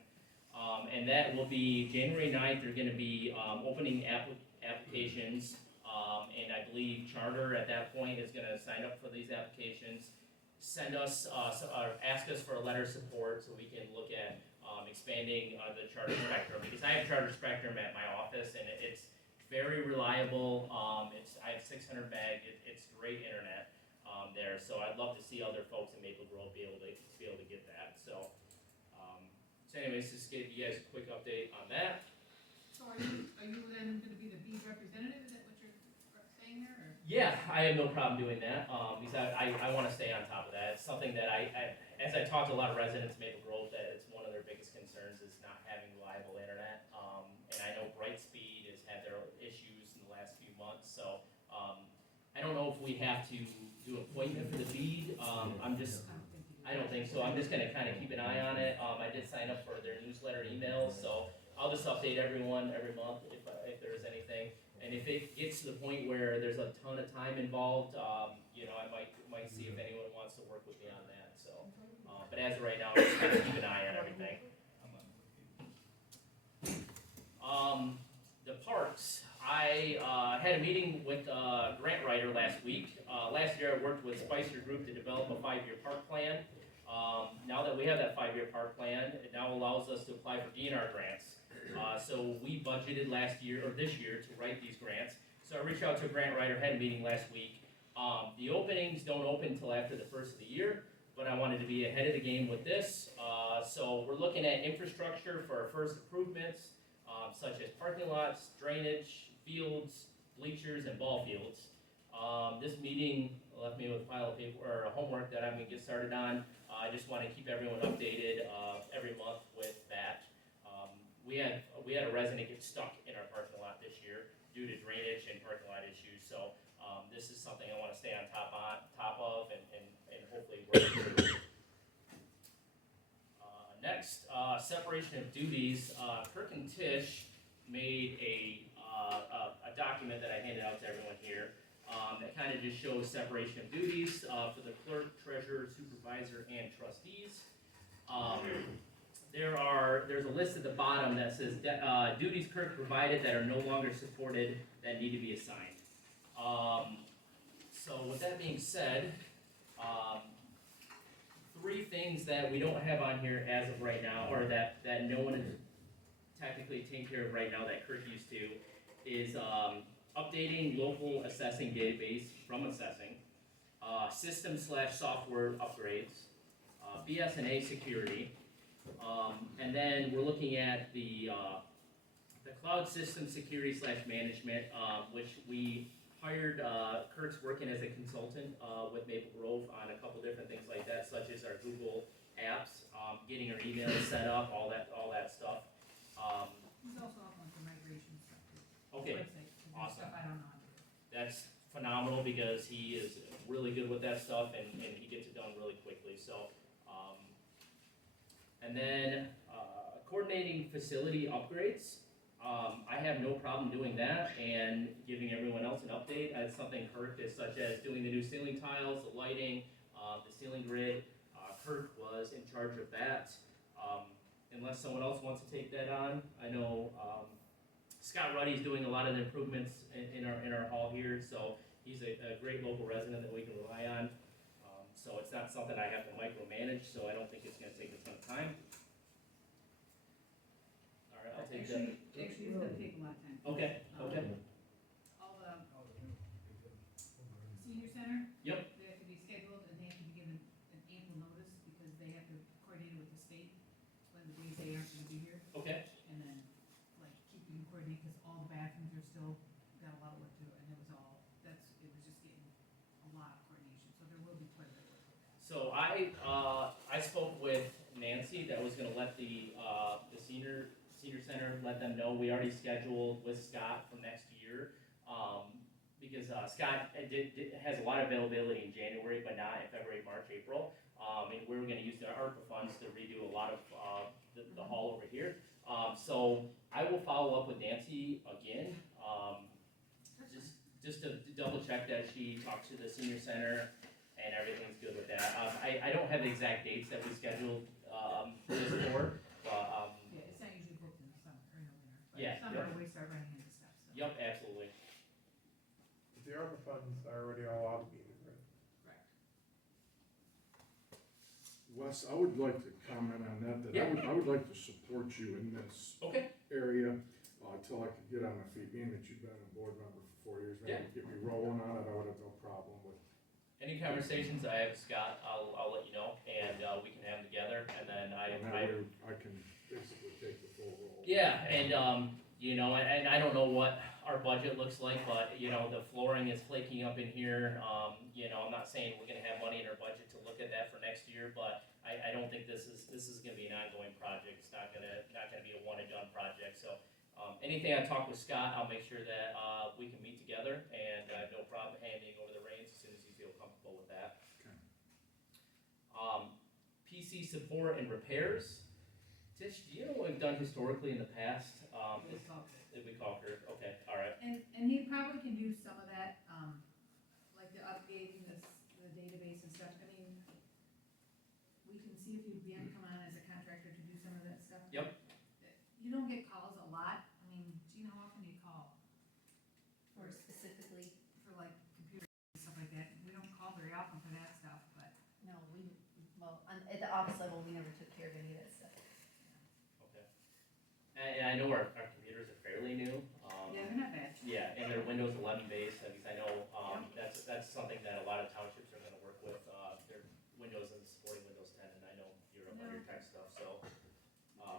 And that will be January 9th. They're going to be opening applications, and I believe Charter at that point is going to sign up for these applications, send us, ask us for a letter of support so we can look at expanding the Charter Spectrum, because I have Charter Spectrum at my office, and it's very reliable. I have 600 meg. It's great internet there. So I'd love to see other folks in Maple Grove be able to get that. So, anyways, just give you guys a quick update on that. So are you then gonna be the BEAD representative, is that what you're saying there, or? Yeah, I have no problem doing that, because I want to stay on top of that. It's something that as I talk to a lot of residents in Maple Grove, that it's one of their biggest concerns is not having reliable internet. And I know Brightspeed has had their issues in the last few months, so, I don't know if we have to do an appointment for the BEAD. I don't think so. I'm just gonna kind of keep an eye on it. I did sign up for their newsletter emails, so I'll just update everyone every month if there is anything. And if it gets to the point where there's a ton of time involved, I might see if anyone wants to work with me on that, so. But as of right now, I'm just kind of keep an eye on everything. The parks. I had a meeting with a grant writer last week. Last year I worked with Spicer Group to develop a 5-year park plan. Now that we have that 5-year park plan, it now allows us to apply for DNR grants. So we budgeted this year to write these grants. So I reached out to a grant writer, had a meeting last week. The openings don't open until after the first of the year, but I wanted to be ahead of the game with this. So we're looking at infrastructure for our first improvements, such as parking lots, drainage, fields, bleachers, and ball fields. This meeting left me with a pile of paper or homework that I'm gonna get started on. I just want to keep everyone updated every month with that. We had a resident get stuck in our parking lot this year due to drainage and parking lot issues. So this is something I want to stay on top of and hopefully work through. Next, separation of duties. Kirk and Tish made a document that I handed out to everyone here that kind of just shows separation of duties for the clerk, treasurer, supervisor, and trustees. There's a list at the bottom that says duties Kirk provided that are no longer supported that need to be assigned. So with that being said, 3 things that we don't have on here as of right now, or that no one is technically taking care of right now that Kirk used to, is updating local assessing database from assessing, system/software upgrades, BS&A security, and then we're looking at the cloud system security/management, which we hired Kurt's working as a consultant with Maple Grove on a couple different things like that, such as our Google apps, getting our emails set up, all that stuff. He's also up on the migration stuff too. Okay, Website, awesome. stuff I don't know how to do. That's phenomenal because he is really good with that stuff and he gets it done really quickly. So, and then coordinating facility upgrades. I have no problem doing that and giving everyone else an update as something Kirk is, such as doing the new ceiling tiles, the lighting, the ceiling grid. Kirk was in charge of that. Unless someone else wants to take that on, I know Scott Ruddy's doing a lot of the improvements in our hall here, so he's a great local resident that we can rely on. So it's not something I have to micromanage, so I don't think it's gonna take a ton of time. All right, I'll take that. Actually, it's gonna take a lot of time. Okay, okay. All the senior center. Yep. They have to be scheduled and they have to be given an ample notice because they have to coordinate with the state when the days they aren't gonna be here. Okay. And then, like, keeping coordinate, cause all the bathrooms are still, got a lot of work to do, and it was just getting a lot of coordination, so there will be quite a bit of work with that. So I spoke with Nancy that was gonna let the senior center, let them know, we already scheduled with Scott for next year. Because Scott has a lot of availability in January, but not in February, March, April. And we were gonna use the ARPA funds to redo a lot of the hall over here. So I will follow up with Nancy again, just to double check that she talked to the senior center and everything's good with that. I don't have the exact dates that we scheduled this for, but Yeah, it's not usually booked in the summer, or in the winter, but Yeah, summer yep. we start running into stuff, so. yep, absolutely. But the ARPA funds are already all obligated, right? Correct. Wes, I would like to comment on that, Yeah. I would like to support you in this Okay. area, until I could get on my feet, being that you've been a board member for 4 years, maybe get me rolling on it, I would have no problem with. Any conversations I have with Scott, I'll let you know, and we can have them together, and then And that way I can basically take the full role. yeah, and you know, and I don't know what our budget looks like, but you know, the flooring is flaking up in here. You know, I'm not saying we're gonna have money in our budget to look at that for next year, but I don't think this is gonna be an ongoing project. It's not gonna be a one and done project. So anything I talk with Scott, I'll make sure that we can meet together, and I have no problem handing over the reins as soon as you feel comfortable with that. Okay. PC support and repairs. Tish, do you know what we've done historically in the past? We'll talk. Did we call her? Okay, all right. And he probably can do some of that, like the updating the database and stuff, I mean, we can see if you'd be able to come on as a contractor to do some of that stuff. Yep. You don't get calls a lot, I mean, Gina, how often do you call Or specifically, for like computers and stuff like that? We don't call very often for that stuff, but. no, at the office level, we never took care of any of that stuff. Okay. And I know our computers are fairly new. Yeah, they're not bad. Yeah, and they're Windows 11 based, because I know that's something that a lot of townships are gonna work with. Their Windows and supporting Windows 10, and I know you're up on your tech stuff, so.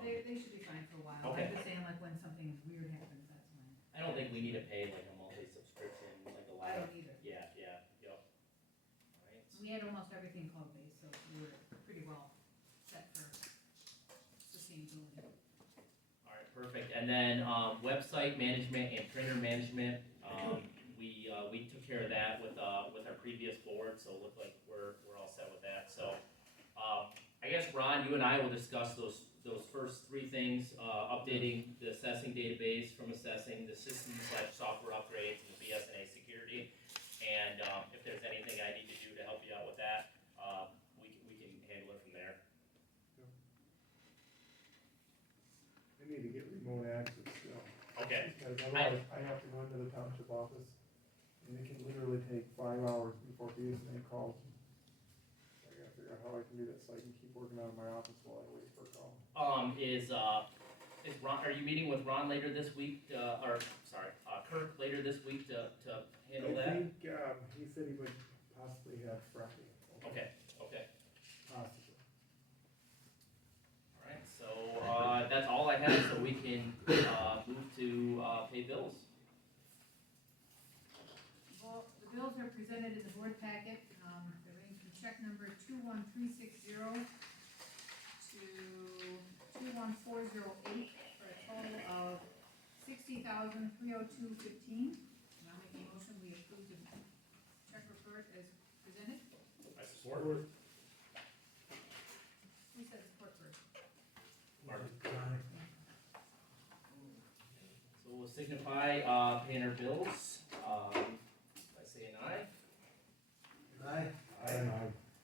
They should be fine for a while. Okay. I'm just saying, like, when something weird happens, that's when. I don't think we need to pay like a monthly subscription, like a lot I of. don't either. Yeah, yep. Alright. We had almost everything cloud-based, so we were pretty well set for sustainability. Alright, perfect. And then, website management and printer management, we took care of that with our previous board, so it looked like we're all set with that, so. I guess, Ron, you and I will discuss those first three things, updating the assessing database from assessing, the system/software upgrades, and the BSNA security. And, if there's anything I need to do to help you out with that, we can handle it from there. I need to get remote access still. Okay. Because otherwise, I have to go into the township office, and it can literally take 5 hours before BSNA calls me. So I gotta figure out how I can do that, so I can keep working out of my office while I wait for a call. Is Ron, are you meeting with Ron later this week, Kirk later this week to handle that? I think, he said he would possibly have Friday. Okay, Possibly. alright, so, that's all I have, so we can, move to, pay bills. Well, the bills are presented in the board packet, they range from check number 21360 to 21408 for a total of $60,302.15. Now make a motion, we approve the check report as presented. I support. Who said support first? Mark. Aye. signify, paying our bills, by saying aye. Aye.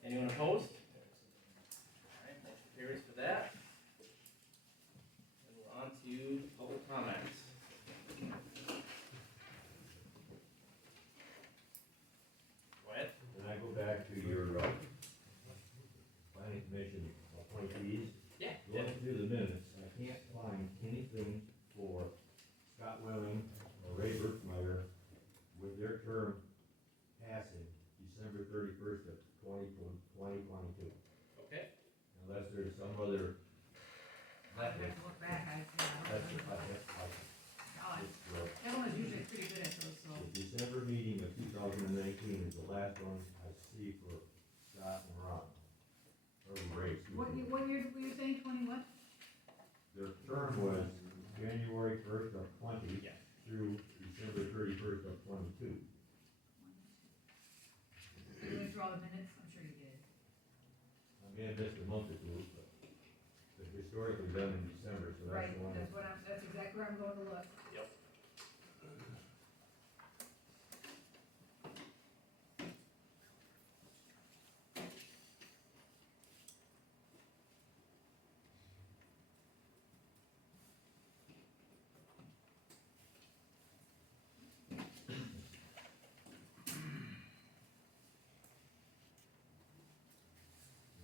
Anyone opposed? Alright, motion carries for that. And we're on to public comments. Go ahead. Can I go back to your, planning commission appointees? Yeah. Going through the minutes, I can't find anything for Scott Welling or Ray Berkmeyer with their term passing December 31st of 2022. Okay. Unless there's some other I'd have method. to look back, I, yeah, I That's, don't remember. Oh, it's the everyone's usually pretty good at those, so. December meeting of 2019 is the last one I see for Scott and Ron. Or Ray, excuse What, me. what year were you saying, 20 what? Their term was January 1st of 20 Yeah. through December 31st of 22. You went through all the minutes, I'm sure you did. I may have missed a month or two, but it's historically done in December, so Right, that's the one. that's what I'm, that's exactly where I'm going to look. Yep.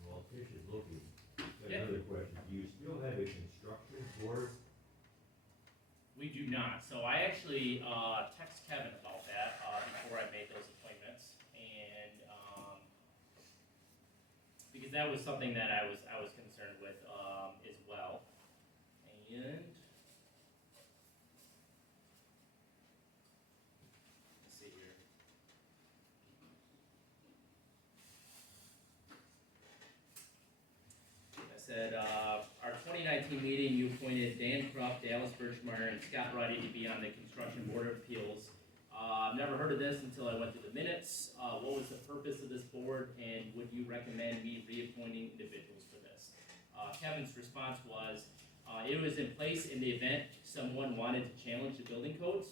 While Tish is looking, got Yeah. another question. Do you still have a construction board? We do not, so I actually, text Kevin about that, before I made those appointments, and, because that was something that I was concerned with, as well, and. Let's see here. I said, our 2019 meeting, you appointed Dan Krupp, Dallas Birchmeyer, and Scott Ruddy to be on the Construction Board of Appeals. I've never heard of this until I went through the minutes. What was the purpose of this board, and would you recommend me reappointing individuals for this? Kevin's response was, it was in place in the event someone wanted to challenge the building codes.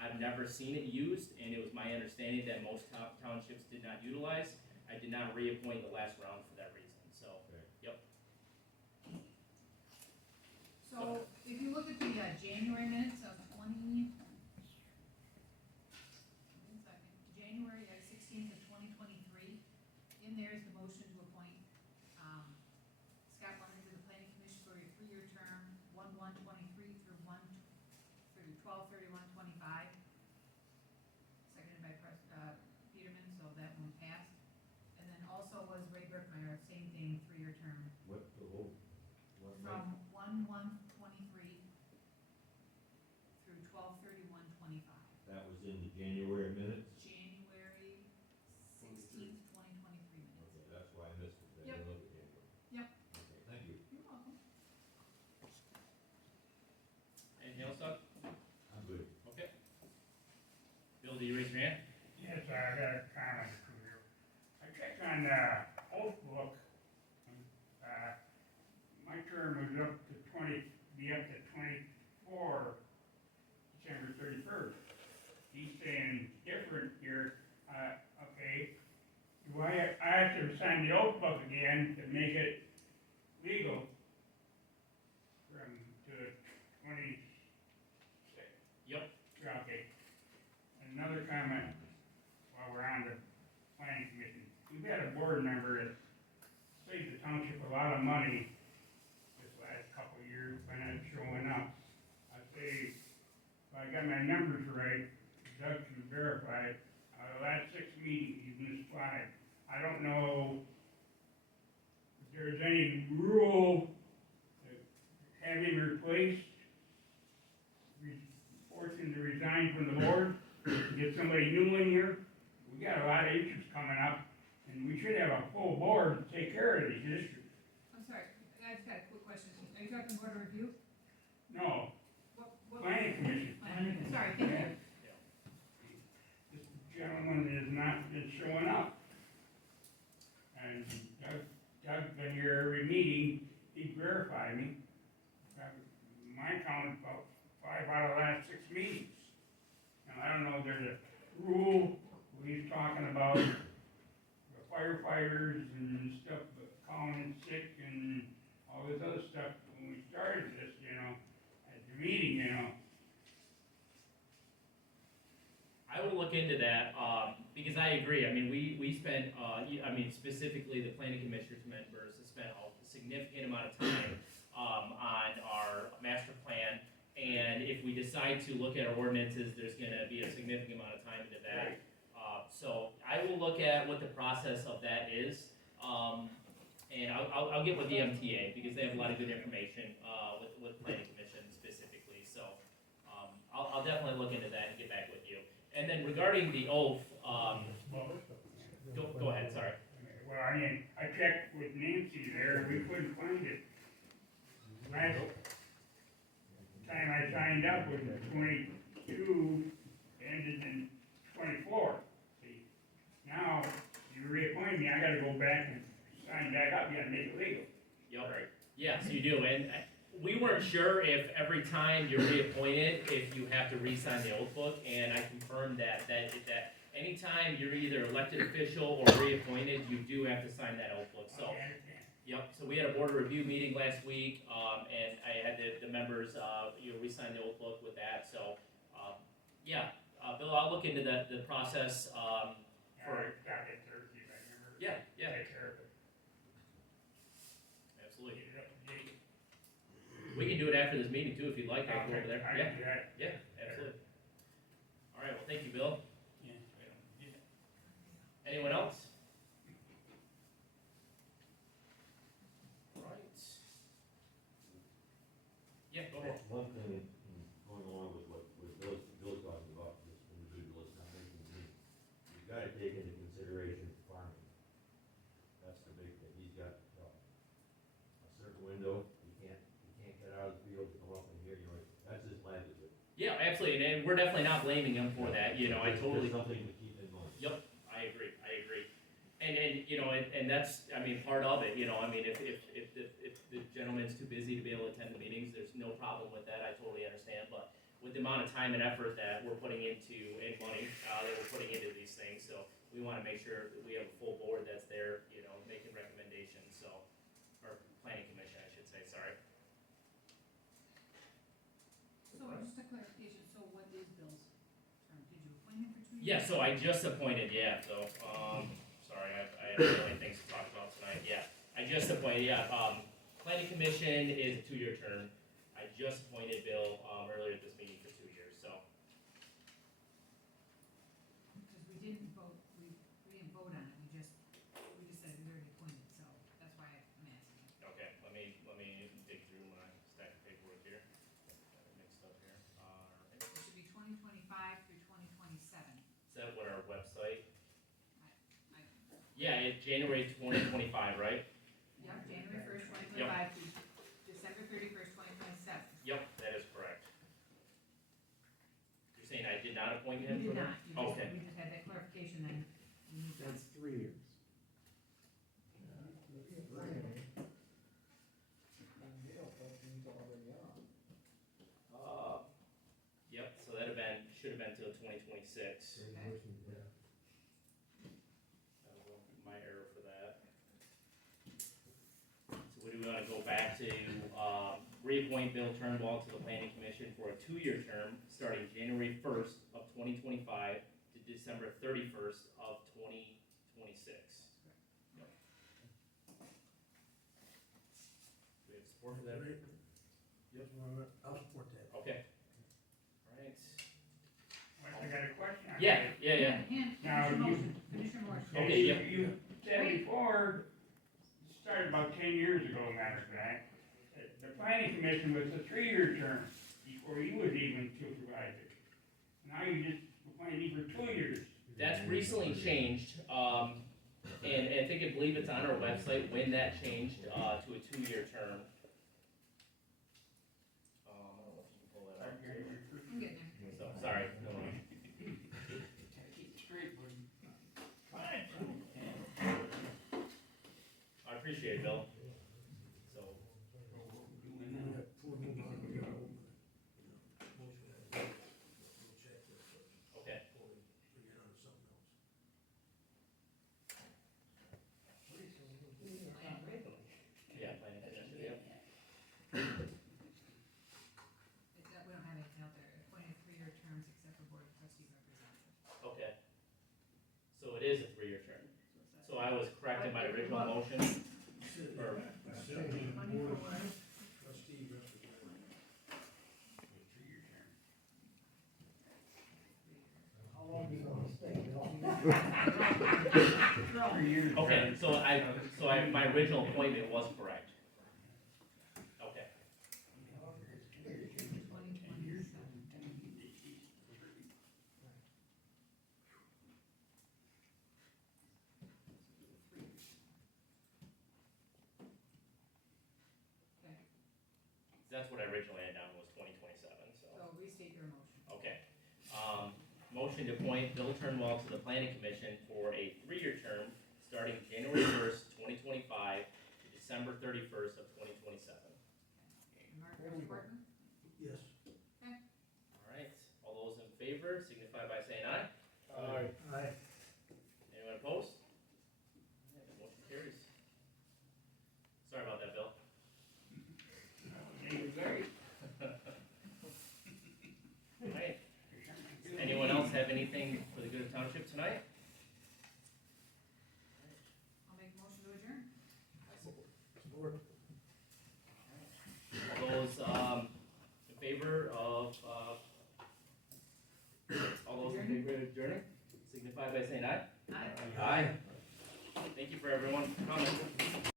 I've never seen it used, and it was my understanding that most townships did not utilize. I did not reappoint the last round for that reason, so, Okay. yep. So, if you look at the, January minutes of 20, one second, January 16th of 2023, in there is the motion to appoint, Scott Lemon to the planning commission for a 3-year term, 1/1/23 through 12/31/25. Seconded by Peterman, so that one passed. And then also was Ray Berkmeyer, same thing, 3-year term, What, the whole, what from month? 1/1/23 through 12/31/25. That was in the January minutes? January 16th, 2023 minutes. Okay, that's why I missed it. I Yep. didn't look at January. Yep. Okay, thank you. You're welcome. Anything else, Doug? I'm good. Okay. Bill, do you raise your hand? Yes, I got a comment for you. I checked on the oath book. My term was up to 24, December 31st. He's saying different here, okay. Do I have to sign the oath book again to make it legal? From to 26? Yep. Okay. Another comment while we're on the planning commission. We've got a board member that saved the township a lot of money this last couple of years by not showing up. I say, if I got my numbers right, Doug can verify, the last 6 meetings he's missed 5. I don't know if there's any rule to have him replaced, force him to resign from the board, get somebody new in here. We got a lot of issues coming up, and we should have a full board to take care of these issues. I'm sorry, I just got a quick question. Are you talking board of review? No, What? planning commission. Sorry, can you? This gentleman is not been showing up. And Doug's been here every meeting, he verified me. My count, about 5 out of the last 6 meetings. rule, we was talking about the firefighters and stuff, calling in sick and all this other stuff when we started this, you know, at the meeting, you know. I will look into that, because I agree, I mean, we spent, I mean, specifically the planning commissioners members have spent a significant amount of time, on our master plan, and if we decide to look at our ordinances, there's gonna be a significant amount of time into that. So I will look at what the process of that is, and I'll get with the MTA, because they have a lot of good information, with planning commission specifically, so, I'll definitely look into that and get back with you. And then regarding the oath, go ahead, sorry. Well, I mean, I checked with Nancy there, and we couldn't find it. Last time I signed up was 22, ended in 24. See, now, you reappoint me, I gotta go back and sign back up, you gotta make it legal. Yep. Right. Yes, you do, and we weren't sure if every time you're reappointed, if you have to re-sign the oath book, and I confirmed that anytime you're either elected official or reappointed, you do have to sign that oath book, so. Okay, I understand. Yep, so we had a board review meeting last week, and I had the members, we signed the oath book with that, so, yeah. Bill, I'll look into the process, All right, got it Thursday, I remember. yeah, Take care of it. absolutely. Get it up to date. We can do it after this meeting too, if you'd like, I can go over there, I yeah, can do that. yeah, absolutely. All right, well, thank you, Bill. Yeah. Anyone else? All right. Yeah, go ahead. One thing, going along with what Bill's talking about, this individual is not making me, you've gotta take into consideration farming. That's the big thing, he's got, a certain window, you can't get out of the field to come up in here, you know, that's his livelihood. Yeah, absolutely, and we're definitely not blaming him for that, you know, I It's totally. something to keep in mind. Yep, I agree. And, you know, and that's, I mean, part of it, you know, I mean, if the gentleman's too busy to be able to attend the meetings, there's no problem with that, I totally understand, but with the amount of time and effort that we're putting into, and money, that we're putting into these things, so we wanna make sure that we have a full board that's there, you know, making recommendations, so, or planning commission, I should say, sorry. So just a clarification, so what is Bill's term? Did you appoint him for 2 years? Yeah, so I just appointed, so, sorry, I have a million things to talk about tonight, yeah. I just appointed, planning commission is a 2-year term. I just appointed Bill, earlier this meeting for 2 years, so. Because we didn't vote, we didn't vote on it, we just said we already appointed, so that's why I'm asking. Okay, let me dig through my stack of paperwork here. Got it mixed up here. Alright. It should be 2025 through 2027. Is that what our website? I- Yeah, it's January 2025, right? Yep, January 1st, 2025 through December 31st, 2027. Yep, that is correct. You're saying I did not appoint him You for did that? not, Okay. we just had that clarification, then we moved on. That's 3 years. Yep, so should have been till 2026. That was my error for that. So what do we wanna go back to, reappoint Bill Turnbull to the planning commission for a 2-year term, starting January 1st of 2025 to December 31st of 2026. Yep. Do we have support for that? I'll support that. Okay. Alright. Well, I got a question. Yeah. Now, Finish your you- motion, finish your motion. Okay, yep. You said before, it started about 10 years ago, matter of fact, that the planning commission was a 3-year term before you was even supervisor. Now you just appointed me for 2 years. That's recently changed, and I think I believe it's on our website when that changed, to a 2-year term. I don't know if you can pull that up. I'm getting there. So, sorry, no, Keep it straight, buddy. I appreciate it, Bill. So, okay. Trustee Money for what? representative. Three-year term. How long do you want to stay, Bill? Okay, so my original appointment was correct. Okay, 2027. Okay, that's what I originally had down was 2027, so. so restate your motion. Okay. Motion to appoint Bill Turnwell to the planning commission for a 3-year term, starting January 1st, 2025 to December 31st of 2027. Mark Horton? Yes. All right, all those in favor signify by saying aye. Aye. Aye. Anyone opposed? Yeah, the motion carries. Sorry about that, Bill. All right, anyone else have anything for the good of township tonight? I'll make a motion to adjourn. Support. All those, in favor of, all those in favor of adjourning, signify by saying aye. Aye. Aye. Thank you for everyone for coming.